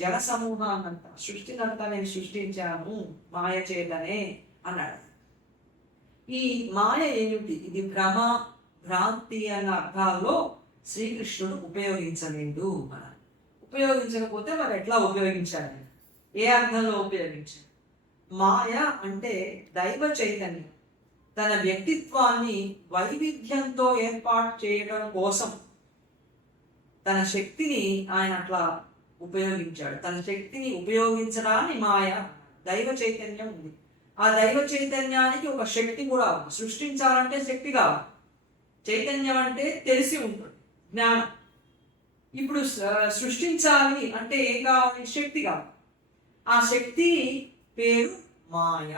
జల సమూహాన్నంతా సృష్టినంతా నేను సృష్టించాను మాయ చేతనే అన్నాడు. ఈ మాయ ఏమిటి? ఇది భ్రమ, భ్రాంతి అన్న అర్థాల్లో శ్రీకృష్ణుడు ఉపయోగించలేడు. ఉపయోగించకపోతే మరి ఎట్లా ఉపయోగించాలి? ఏ అర్థంలో ఉపయోగించాలి? మాయ అంటే దైవ చైతన్యం తన వ్యక్తిత్వాన్ని వైవిధ్యంతో ఏర్పాటు చేయడం కోసం తన శక్తిని ఆయన అట్లా ఉపయోగించాడు. తన శక్తిని ఉపయోగించడాన్ని మాయ. దైవ చైతన్యం ఉంది, ఆ దైవ చైతన్యానికి ఒక శక్తి కూడా ఉంది. సృష్టించాలంటే శక్తి కావాలి. చైతన్యం అంటే తెలిసి ఉంటుంది, జ్ఞానం. ఇప్పుడు సృష్టించాలి అంటే ఏం కావాలి? శక్తి కావాలి. ఆ శక్తి పేరు మాయ.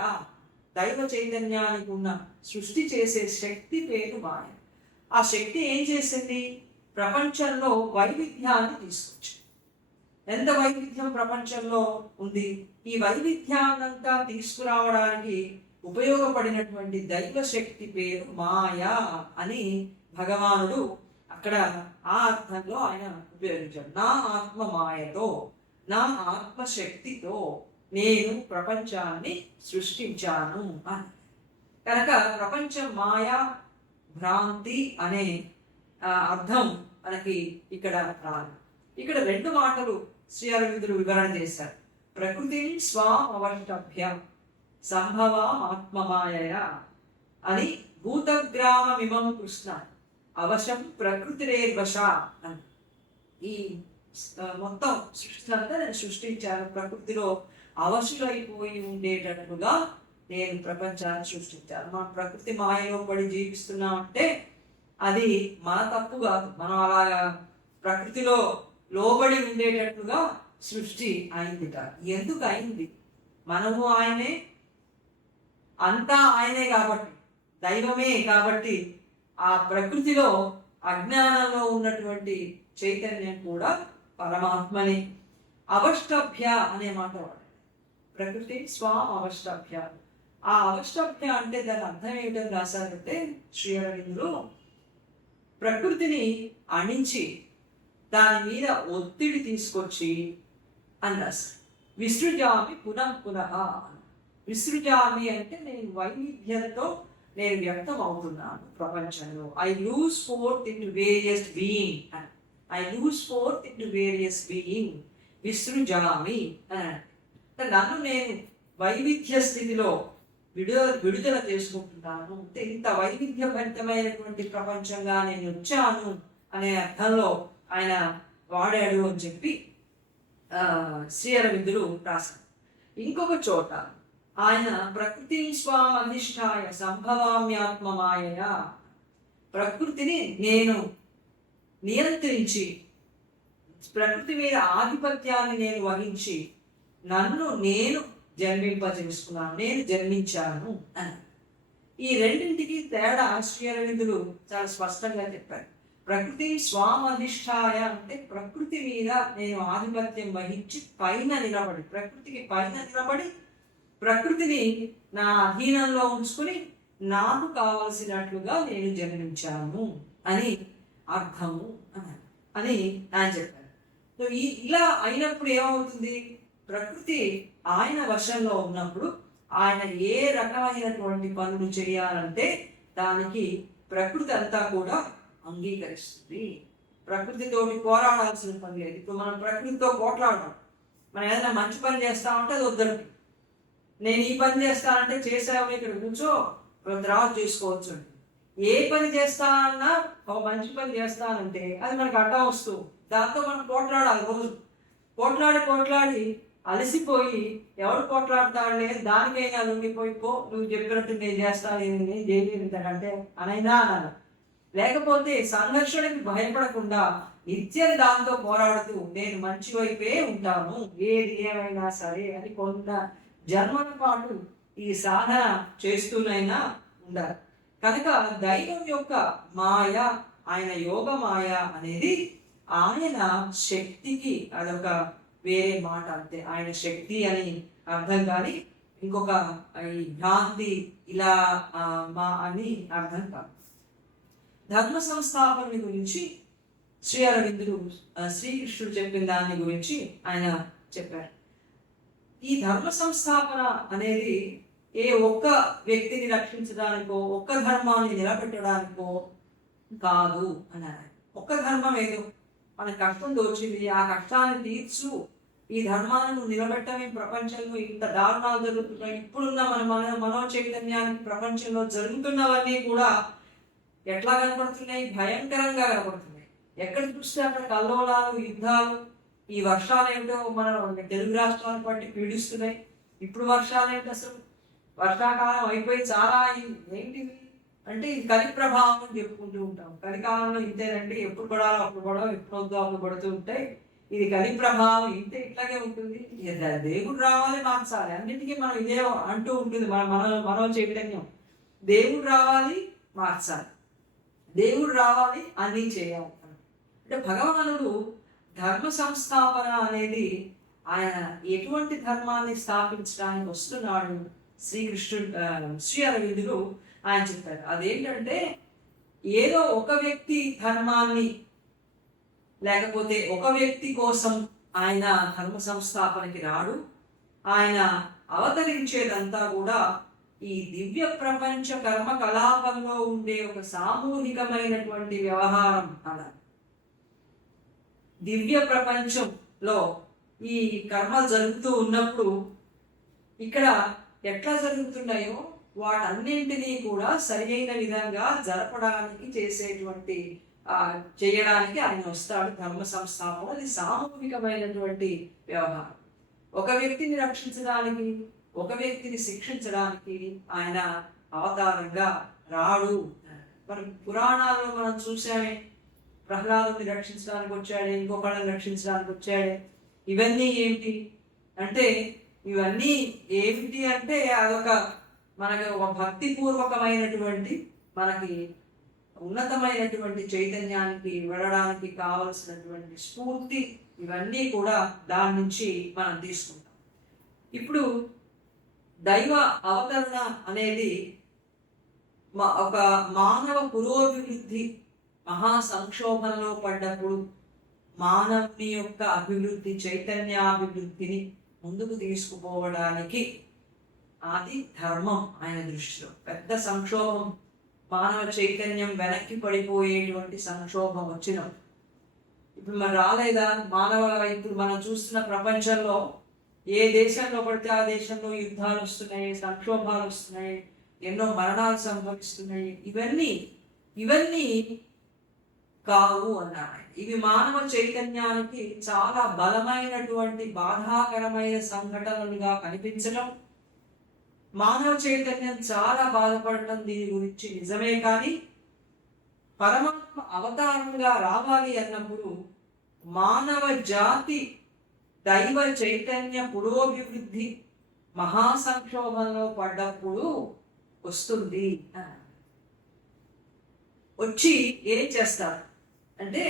దైవ చైతన్యానికి ఉన్న సృష్టి చేసే శక్తి పేరు మాయ. ఆ శక్తి ఏం చేసింది? ప్రపంచంలో వైవిధ్యాన్ని తీసుకొచ్చింది. ఎంత వైవిధ్యం ప్రపంచంలో ఉంది! ఈ వైవిధ్యాన్నంతా తీసుకురావడానికి ఉపయోగపడినటువంటి దైవ శక్తి పేరు మాయ అని భగవానుడు అక్కడ ఆ అర్థంలో ఆయన ఉపయోగించాడు. నా ఆత్మ మాయతో, నా ఆత్మశక్తితో నేను ప్రపంచాన్ని సృష్టించాను అని. కనుక ప్రపంచం మాయా, భ్రాంతి అనే అర్థం మనకి ఇక్కడ రాదు. ఇక్కడ రెండు మాటలు శ్రీ అరవిందుడు వివరణ చేశారు. ప్రకృతిని స్వామవష్టభ్య సంభవాం ఆత్మమాయ అని భూతగ్రామమిమం కృష్ణ అవశం ప్రకృతిరేర్వశ అని. ఈ మొత్తం సృష్టి అంతా నేను సృష్టించాను. ప్రకృతిలో అవశులైపోయి ఉండేటట్టుగా నేను ప్రపంచాన్ని సృష్టించాను. మనం ప్రకృతి మాయలో పడి జీవిస్తున్నామంటే అది మన తప్పు కాదు. మనం అలాగా ప్రకృతిలో లోబడి ఉండేటట్టుగా సృష్టి అయింది కాదు. ఎందుకు అయింది? మనము ఆయనే, అంతా ఆయనే కాబట్టి, దైవమే కాబట్టి ఆ ప్రకృతిలో అజ్ఞానంలో ఉన్నటువంటి చైతన్యం కూడా పరమాత్మని. అవష్టభ్య అనే మాట వాడు. ప్రకృతి స్వాం అవష్టభ్య. ఆ అవష్టభ్య అంటే దాని అర్థం ఏమిటని రాశారంటే శ్రీ అరవిందులు ప్రకృతిని అణించి దాని మీద ఒత్తిడి తీసుకొచ్చి అని రాశారు. విసృజామి పునః పునః. విసృజామి అంటే నేను వైవిధ్యంతో నేను వ్యక్తం అవుతున్నాను ప్రపంచంలో. I loose forth in various being. I loose forth in various being. విసృజామి అని. నన్ను నేను వైవిధ్య స్థితిలో విడుదల చేసుకుంటున్నాను. ఇంత వైవిధ్యభరితమైనటువంటి ప్రపంచంగా నేను వచ్చాను అనే అర్థంలో ఆయన వాడాడు అని చెప్పి శ్రీ అరవిందులు రాశారు. ఇంకొక చోట ఆయన ప్రకృతి స్వామధిష్ఠాయ సంభవామ్యాత్మమాయ, ప్రకృతిని నేను నియంత్రించి ప్రకృతి మీద ఆధిపత్యాన్ని నేను వహించి నన్ను నేను జన్మింపజేసుకున్నాను, నేను జన్మించాను అని. ఈ రెండింటికి తేడా శ్రీ అరవిందులు చాలా స్పష్టంగా చెప్పారు. ప్రకృతి స్వామధిష్ఠాయ అంటే ప్రకృతి మీద నేను ఆధిపత్యం వహించి పైన నిలబడి, ప్రకృతికి పైన నిలబడి ప్రకృతిని నా అధీనంలో ఉంచుకుని నాకు కావలసినట్లుగా నేను జన్మించాను అని అర్థము అని ఆయన చెప్పారు. ఇలా అయినప్పుడు ఏమవుతుంది? ప్రకృతి ఆయన వశంలో ఉన్నప్పుడు ఆయన ఏ రకమైనటువంటి పనులు చేయాలంటే దానికి ప్రకృతి అంతా కూడా అంగీకరిస్తుంది. ప్రకృతితోటి పోరాడాల్సిన పని లేదు. ఇప్పుడు మనం ప్రకృతితో పోట్లాడడం, మనం ఏదైనా మంచి పని చేస్తామంటే అది వద్దరు. నేను ఈ పని చేస్తానంటే చేసావు, ఇక్కడ కూర్చో, తర్వాత చేసుకోవచ్చు. ఏ పని చేస్తానన్నా ఒక మంచి పని చేస్తానంటే అది మనకు అడ్డం వస్తూ దాంతో మనం పోట్లాడాలి. రోజు పోట్లాడి అలసిపోయి ఎవరు పోట్లాడతాడులే దానికైనా లొంగిపోయి పో, నువ్వు చెప్పినట్టు నేను చేస్తాను, నేను చేయలేదంటే అనైనా అనాలి. లేకపోతే సంఘర్షణకి భయపడకుండా నిత్యం దాంతో పోరాడుతూ నేను మంచి వైపే ఉంటాను ఏది ఏమైనా సరే అని కొంత జన్మల పాటు ఈ సాధన చేస్తూనైనా ఉండాలి. కనుక దైవం యొక్క మాయ, ఆయన యోగ మాయ అనేది ఆయన శక్తికి అదొక వేరే మాట అంతే. ఆయన శక్తి అని అర్థం కానీ ఇంకొక ఈ భ్రాంతి ఇలా మా అని అర్థం కాదు. ధర్మ సంస్థాపన గురించి శ్రీ అరవిందుడు శ్రీకృష్ణుడు చెప్పిన దాని గురించి ఆయన చెప్పారు. ఈ ధర్మ సంస్థాపన అనేది ఏ ఒక్క వ్యక్తిని రక్షించడానికో ఒక్క ధర్మాన్ని నిలబెట్టడానికో కాదు అన్నారు. ఒక్క ధర్మం ఏదో మన కష్టం దోచింది, ఆ కష్టాన్ని తీర్చు, ఈ ధర్మాలను నిలబెట్టమే ప్రపంచంలో ఇంత దారుణాలు జరుగుతున్నాయి. ఇప్పుడున్న మనో చైతన్యానికి ప్రపంచంలో జరుగుతున్నవన్నీ కూడా ఎట్లా కనపడుతున్నాయి? భయంకరంగా కనపడుతున్నాయి. ఎక్కడ చూస్తే అక్కడ కల్లోలాలు, యుద్ధాలు, ఈ వర్షాలు ఏమిటో మన తెలుగు రాష్ట్రాలను బట్టి పీడిస్తున్నాయి. ఇప్పుడు వర్షాలు ఏంటి? అసలు వర్షాకాలం అయిపోయి చాలా ఏంటివి అంటే ఇది కలి ప్రభావం అని చెప్పుకుంటూ ఉంటాం. కలికాలంలో ఇంతేనండి, ఎప్పుడు పడాలో అప్పుడు పడవ, ఎప్పుడు వద్దో అప్పుడు పడుతూ ఉంటాయి. ఇది కలి ప్రభావం, ఇంతే ఇట్లాగే ఉంటుంది. దేవుడు రావాలి, మార్చాలి, అన్నిటికీ మనం ఇదే అంటూ ఉంటుంది మనో చైతన్యం. దేవుడు రావాలి, మార్చాలి, దేవుడు రావాలి, అన్నీ చేయాలి. అంటే భగవానుడు ధర్మ సంస్థాపన అనేది ఆయన ఎటువంటి ధర్మాన్ని స్థాపించడానికి వస్తున్నాడు శ్రీకృష్ణుడు శ్రీ అరవిందుడు ఆయన చెప్పారు. అదేంటంటే ఏదో ఒక వ్యక్తి ధర్మాన్ని లేకపోతే ఒక వ్యక్తి కోసం ఆయన ధర్మ సంస్థాపనకి రాడు. ఆయన అవతరించేదంతా కూడా ఈ దివ్య ప్రపంచ కర్మ కలాపంలో ఉండే ఒక సామూహికమైనటువంటి వ్యవహారం అన్నారు. దివ్య ప్రపంచంలో ఈ కర్మలు జరుగుతూ ఉన్నప్పుడు ఇక్కడ ఎట్లా జరుగుతున్నాయో వాటన్నింటినీ కూడా సరియైన విధంగా జరపడానికి చేయడానికి ఆయన వస్తాడు. ధర్మ సంస్థాపన అది సామూహికమైనటువంటి వ్యవహారం. ఒక వ్యక్తిని రక్షించడానికి, ఒక వ్యక్తిని శిక్షించడానికి ఆయన అవతారంగా రాడు. మన పురాణాల్లో మనం చూసామే, ప్రహ్లాదుని రక్షించడానికి వచ్చాడే, ఇంకొకళ్ళని రక్షించడానికి వచ్చాడే. ఇవన్నీ ఏమిటి అంటే అదొక మనకి ఒక భక్తిపూర్వకమైనటువంటి, మనకి ఉన్నతమైనటువంటి చైతన్యానికి వెళ్ళడానికి కావలసినటువంటి స్ఫూర్తి, ఇవన్నీ కూడా దాని నుంచి మనం తీసుకుంటాం. ఇప్పుడు దైవ అవతరణ అనేది ఒక మానవ పురోభివృద్ధి మహా సంక్షోభంలో పడ్డప్పుడు మానవుని యొక్క అభివృద్ధి, చైతన్యాభివృద్ధిని ముందుకు తీసుకుపోవడానికి అది ధర్మం. ఆయన దృష్టిలో పెద్ద సంక్షోభం, మానవ చైతన్యం వెనక్కి పడిపోయేటువంటి సంక్షోభం వచ్చినప్పుడు ఇప్పుడు మనం రాలేదా? ఇప్పుడు మనం చూస్తున్న ప్రపంచంలో ఏ దేశంలో పడితే ఆ దేశంలో యుద్ధాలు వస్తున్నాయి, సంక్షోభాలు వస్తున్నాయి, ఎన్నో మరణాలు సంభవిస్తున్నాయి. ఇవన్నీ కావు అన్నాడు. ఇవి మానవ చైతన్యానికి చాలా బలమైనటువంటి బాధాకరమైన సంఘటనలుగా కనిపించడం, మానవ చైతన్యం చాలా బాధపడటం దీని గురించి నిజమే. కానీ పరమాత్మ అవతారంగా రావాలి అన్నప్పుడు మానవ జాతి దైవ చైతన్య పురోభివృద్ధి మహాసంక్షోభంలో పడ్డప్పుడు వస్తుంది. వచ్చి ఏం చేస్తారు అంటే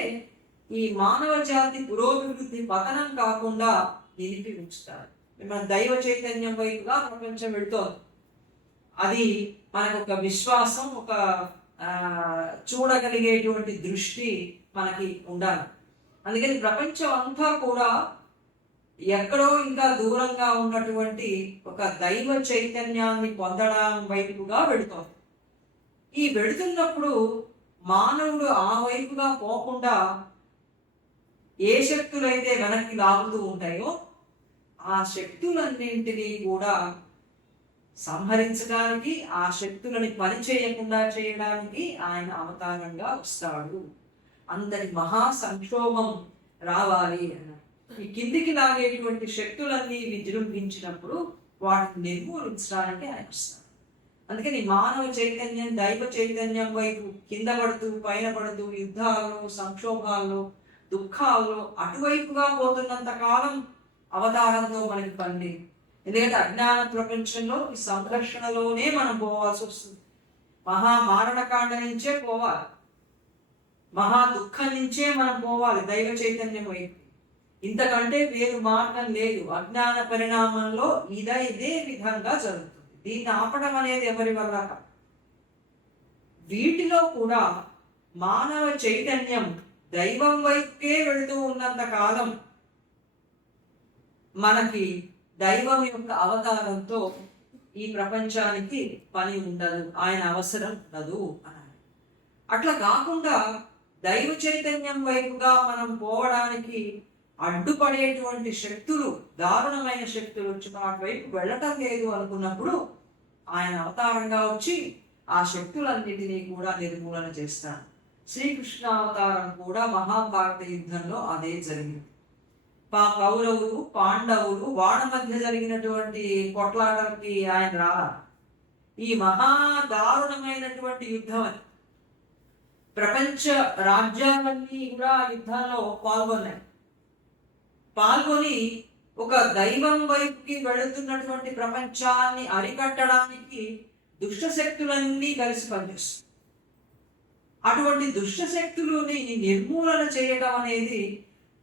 ఈ మానవ జాతి పురోభివృద్ధి పతనం కాకుండా నిలిపి ఉంచుతారు. మన దైవ చైతన్యం వైపుగా ప్రపంచం వెళుతోంది. అది మనకు ఒక విశ్వాసం, ఒక చూడగలిగేటువంటి దృష్టి మనకి ఉండాలి. అందుకని ప్రపంచం అంతా కూడా ఎక్కడో ఇంకా దూరంగా ఉన్నటువంటి ఒక దైవ చైతన్యాన్ని పొందడం వైపుగా వెళుతోంది. ఈ వెళుతున్నప్పుడు మానవుడు ఆ వైపుగా పోకుండా ఏ శక్తులైతే వెనక్కి లాగుతూ ఉంటాయో ఆ శక్తులన్నింటినీ కూడా సంహరించడానికి, ఆ శక్తులని పనిచేయకుండా చేయడానికి ఆయన అవతారంగా వస్తాడు. అందరి మహా సంక్షోభం రావాలి అన్నారు. ఈ కిందికి లాగేటువంటి శక్తులన్నీ విజృంభించినప్పుడు వాటిని నిర్మూలించడానికి ఆయన వస్తాడు. అందుకని మానవ చైతన్యం దైవ చైతన్యం వైపు కింద పడుతూ పైన పడుతూ యుద్ధాల్లో, సంక్షోభాల్లో, దుఃఖాల్లో అటువైపుగా పోతున్నంత కాలం అవతారంతో మనకి పని. ఎందుకంటే అజ్ఞాన ప్రపంచంలో ఈ సంఘర్షణలోనే మనం పోవాల్సి వస్తుంది. మారణకాండ నుంచే పోవాలి, మహా దుఃఖం నుంచే మనం పోవాలి దైవ చైతన్యం వైపు. ఇంతకంటే వేరు మార్గం లేదు. అజ్ఞాన పరిణామంలో ఇదే విధంగా జరుగుతుంది. దీన్ని ఆపడం అనేది ఎవరి వల్ల కాదు. వీటిలో కూడా మానవ చైతన్యం దైవం వైపుకే వెళుతూ ఉన్నంత కాలం మనకి దైవం యొక్క అవతారంతో ఈ ప్రపంచానికి పని ఉండదు, ఆయన అవసరం ఉండదు అని. అట్లా కాకుండా దైవ చైతన్యం వైపుగా మనం పోవడానికి అడ్డుపడేటువంటి శక్తులు, దారుణమైన శక్తులు వచ్చి అటువైపు వెళ్ళటం లేదు అనుకున్నప్పుడు ఆయన అవతారంగా వచ్చి ఆ శక్తులన్నిటినీ కూడా నిర్మూలన చేస్తాడు. శ్రీకృష్ణ అవతారం కూడా మహాభారత యుద్ధంలో అదే జరిగింది. కౌరవులు పాండవులు వాళ్ళ మధ్య జరిగినటువంటి కొట్లాటలకి ఆయన రాల. ఈ మహా దారుణమైనటువంటి యుద్ధం అని ప్రపంచ రాజ్యాలన్నీ కూడా యుద్ధంలో పాల్గొని ఒక దైవం వైపుకి వెళుతున్నటువంటి ప్రపంచాన్ని అరికట్టడానికి దుష్ట శక్తులన్నీ కలిసి పనిచేస్తాయి. అటువంటి దుష్ట శక్తులని నిర్మూలన చేయడం అనేది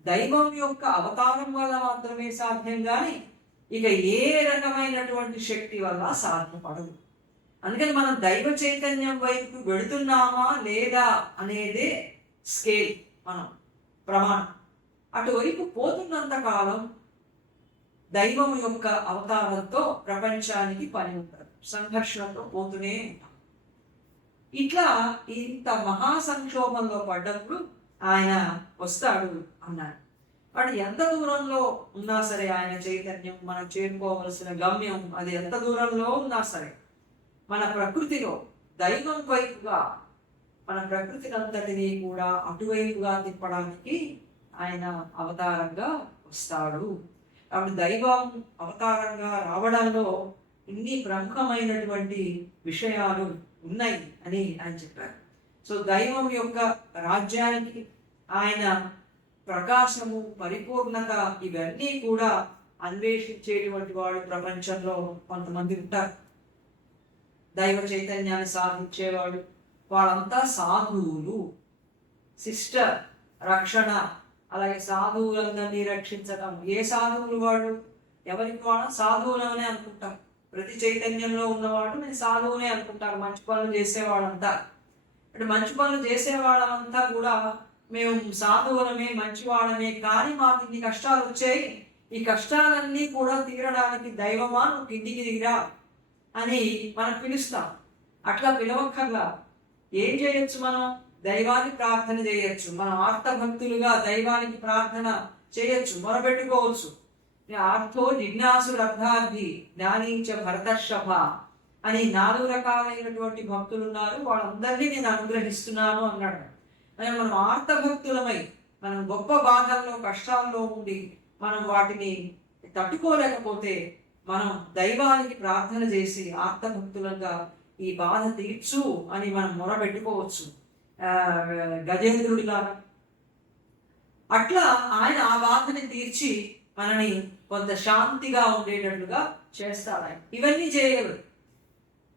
దైవం యొక్క అవతారం వల్ల మాత్రమే సాధ్యం, కానీ ఇక ఏ రకమైనటువంటి శక్తి వల్ల సాధ్యపడదు. అందుకని మనం దైవ చైతన్యం వైపు వెళుతున్నామా లేదా అనేదే స్కేల్, మనం ప్రమాణం. అటువైపు పోతున్నంత కాలం దైవం యొక్క అవతారంతో ప్రపంచానికి పని ఉంటుంది, సంఘర్షణతో పోతూనే ఉంటాం. ఇట్లా ఇంత మహా సంక్షోభంలో పడ్డప్పుడు ఆయన వస్తాడు అన్నాడు. వాడు ఎంత దూరంలో ఉన్నా సరే ఆయన చైతన్యం మనం చేరుకోవలసిన గమ్యం అది ఎంత దూరంలో ఉన్నా సరే మన ప్రకృతిలో దైవం వైపుగా మన ప్రకృతిని అంతటినీ కూడా అటువైపుగా తిప్పడానికి ఆయన అవతారంగా వస్తాడు. కాబట్టి దైవం అవతారంగా రావడంలో ఇన్ని ప్రముఖమైనటువంటి విషయాలు ఉన్నాయి అని ఆయన చెప్పారు. సో దైవం యొక్క రాజ్యానికి ఆయన ప్రకాశము, పరిపూర్ణత ఇవన్నీ కూడా అన్వేషించేటువంటి వాడు ప్రపంచంలో కొంతమంది ఉంటారు. దైవ చైతన్యాన్ని సాధించేవాడు వాళ్ళంతా సాధువులు, శిష్ట రక్షణ, అలాగే సాధువులందరినీ రక్షించడం. ఏ సాధువులు వాడు? ఎవరికి వాడు సాధువులనే అనుకుంటారు. ప్రతి చైతన్యంలో ఉన్నవాడు నేను సాధువునే అనుకుంటారు. మంచి పనులు చేసేవాళ్ళంతా, అంటే మంచి పనులు చేసేవాళ్ళంతా కూడా మేము సాధువులమే, మంచివాళ్ళమే, కానీ మాకు ఇన్ని కష్టాలు వచ్చాయి, ఈ కష్టాలన్నీ కూడా తీరడానికి దైవమా నువ్వు కిందికి దిగిరా అని మనం పిలుస్తాం. అట్లా పిలవక్కర్లా. ఏం చేయొచ్చు? మనం దైవానికి ప్రార్థన చేయొచ్చు. మనం ఆర్తభక్తులుగా దైవానికి ప్రార్థన చేయొచ్చు, మొరబెట్టుకోవచ్చు. ఆర్తో జిజ్ఞాసుడు అర్థార్థి జ్ఞానించ భరతర్షభ అని 4 రకాలైనటువంటి భక్తులు ఉన్నారు. వాళ్ళందరినీ నేను అనుగ్రహిస్తున్నాను అన్నాడు. మనం ఆర్తభక్తులమై మనం గొప్ప బాధల్లో కష్టాల్లో ఉండి మనం వాటిని తట్టుకోలేకపోతే మనం దైవానికి ప్రార్థన చేసి ఆర్తభక్తులంగా ఈ బాధ తీర్చు అని మనం మొరబెట్టుకోవచ్చు గజేంద్రుడిలాగా. అట్లా ఆయన ఆ బాధని తీర్చి మనని కొంత శాంతిగా ఉండేటట్లుగా చేస్తాడు ఆయన. ఇవన్నీ చేయగలరు,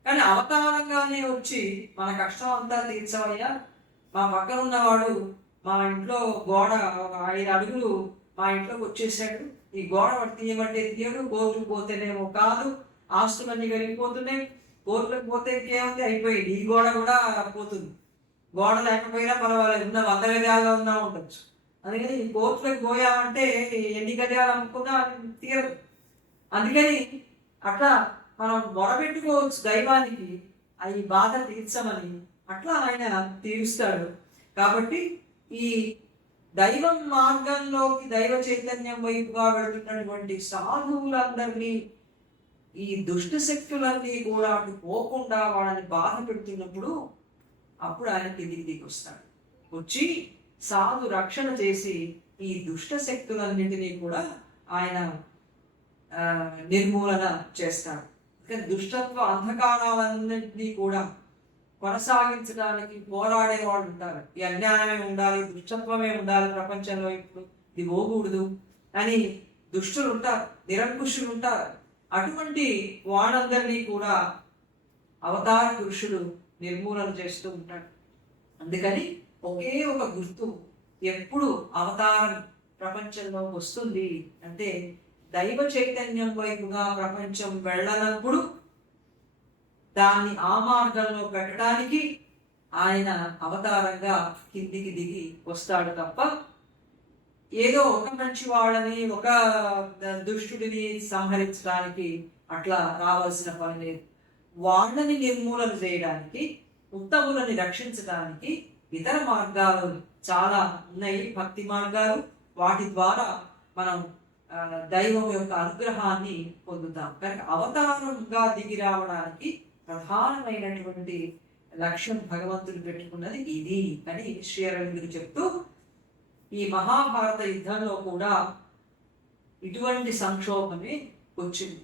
కానీ అవతారంగానే వచ్చి మన కష్టం అంతా తీర్చవయ్యా, మా పక్కన ఉన్నవాడు మా ఇంట్లో గోడ 5 అడుగులు మా ఇంట్లోకి వచ్చేసాడు, ఈ గోడ తీయమంటే తీయడు, కోర్టుకు పోతేనేమో కాదు, ఆస్తులన్నీ కలిగిపోతున్నాయి, కోర్టులకు పోతే ఇంకేముంది, అయిపోయింది, ఈ గోడ కూడా పోతుంది. గోడ లేకపోయినా పర్వాలేదు, ఉన్న 100 గజాల్లో ఉన్నా ఉండొచ్చు. అందుకని కోర్టులకు పోయామంటే ఎన్ని గజాలు అమ్ముకున్నా తీరదు. అందుకని అట్లా మనం మొరబెట్టుకోవచ్చు దైవానికి ఈ బాధ తీర్చమని. అట్లా ఆయన తీరుస్తాడు. కాబట్టి ఈ దైవం మార్గంలోకి దైవ చైతన్యం వైపుగా వెళుతున్నటువంటి సాధువులందరినీ ఈ దుష్ట శక్తులన్నీ కూడా అటు పోకుండా వాళ్ళని బాధ పెడుతున్నప్పుడు అప్పుడు ఆయన కిందికి దిగి వస్తాడు. వచ్చి సాధు రక్షణ చేసి ఈ దుష్ట శక్తులన్నింటినీ కూడా ఆయన నిర్మూలన చేస్తాడు. దుష్టత్వ అంధకారాలన్నింటినీ కూడా కొనసాగించడానికి పోరాడే వాళ్ళు ఉంటారు. ఈ అజ్ఞానమే ఉండాలి, దుష్టత్వమే ఉండాలి ప్రపంచంలో, ఇప్పుడు ఇది పోకూడదు అని దుష్టులు ఉంటారు, నిరంకుశులు ఉంటారు. అటువంటి వాళ్ళందరినీ కూడా అవతార పురుషుడు నిర్మూలన చేస్తూ ఉంటాడు. అందుకని ఒకే ఒక గుర్తు ఎప్పుడు అవతారం ప్రపంచంలో వస్తుంది అంటే దైవ చైతన్యం వైపుగా ప్రపంచం వెళ్ళనప్పుడు దాన్ని ఆ మార్గంలో పెట్టడానికి ఆయన అవతారంగా కిందికి దిగి వస్తాడు తప్ప ఏదో ఒక మంచి వాళ్ళని ఒక దుష్టుడిని సంహరించడానికి అట్లా రావాల్సిన పని లేదు. వాళ్ళని నిర్మూలన చేయడానికి, ఉత్తములని రక్షించడానికి ఇతర మార్గాలు చాలా ఉన్నాయి, భక్తి మార్గాలు. వాటి ద్వారా మనం దైవం యొక్క అనుగ్రహాన్ని పొందుతాం. కనుక అవతారంగా దిగి రావడానికి ప్రధానమైనటువంటి లక్ష్యం భగవంతుడు పెట్టుకున్నది ఇది అని శ్రీ అరవిందుడు చెప్తూ, ఈ మహాభారత యుద్ధంలో కూడా ఇటువంటి సంక్షోభమే వచ్చింది.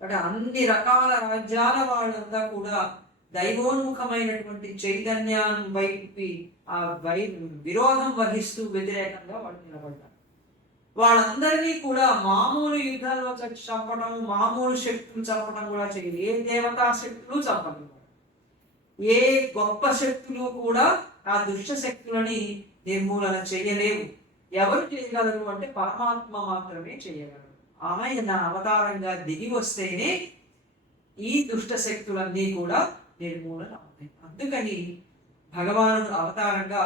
అంటే అన్ని రకాల రాజ్యాల వాళ్ళంతా కూడా దైవోన్ముఖమైనటువంటి చైతన్యాన్ని వైపు విరోధం వహిస్తూ వ్యతిరేకంగా వాళ్ళు నిలబడ్డారు. వాళ్ళందరినీ కూడా మామూలు యుద్ధాల్లో చంపడం, మామూలు శక్తులు చంపడం కూడా చేయలేదు. ఏ దేవతా శక్తులు చంపడం, ఏ గొప్ప శక్తులు కూడా ఆ దుష్ట శక్తులని నిర్మూలన చేయలేవు. ఎవరు చేయగలరు అంటే పరమాత్మ మాత్రమే చేయగలరు. ఆయన అవతారంగా దిగి వస్తేనే ఈ దుష్ట శక్తులన్నీ కూడా నిర్మూలన అవుతాయి. అందుకని భగవానుడు అవతారంగా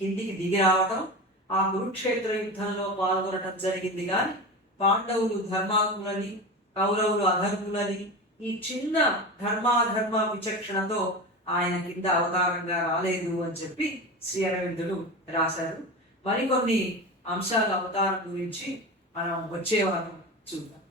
కిందికి దిగి రావటం, ఆ కురుక్షేత్ర యుద్ధంలో పాల్గొనటం జరిగింది. కానీ పాండవులు ధర్మాత్ములని, కౌరవులు అధర్ములని ఈ చిన్న ధర్మాధర్మ విచక్షణతో ఆయన కింద అవతారంగా రాలేదు అని చెప్పి శ్రీ అరవిందుడు రాశారు. మరికొన్ని అంశాల అవతారం గురించి మనం వచ్చే వారం చూద్దాం.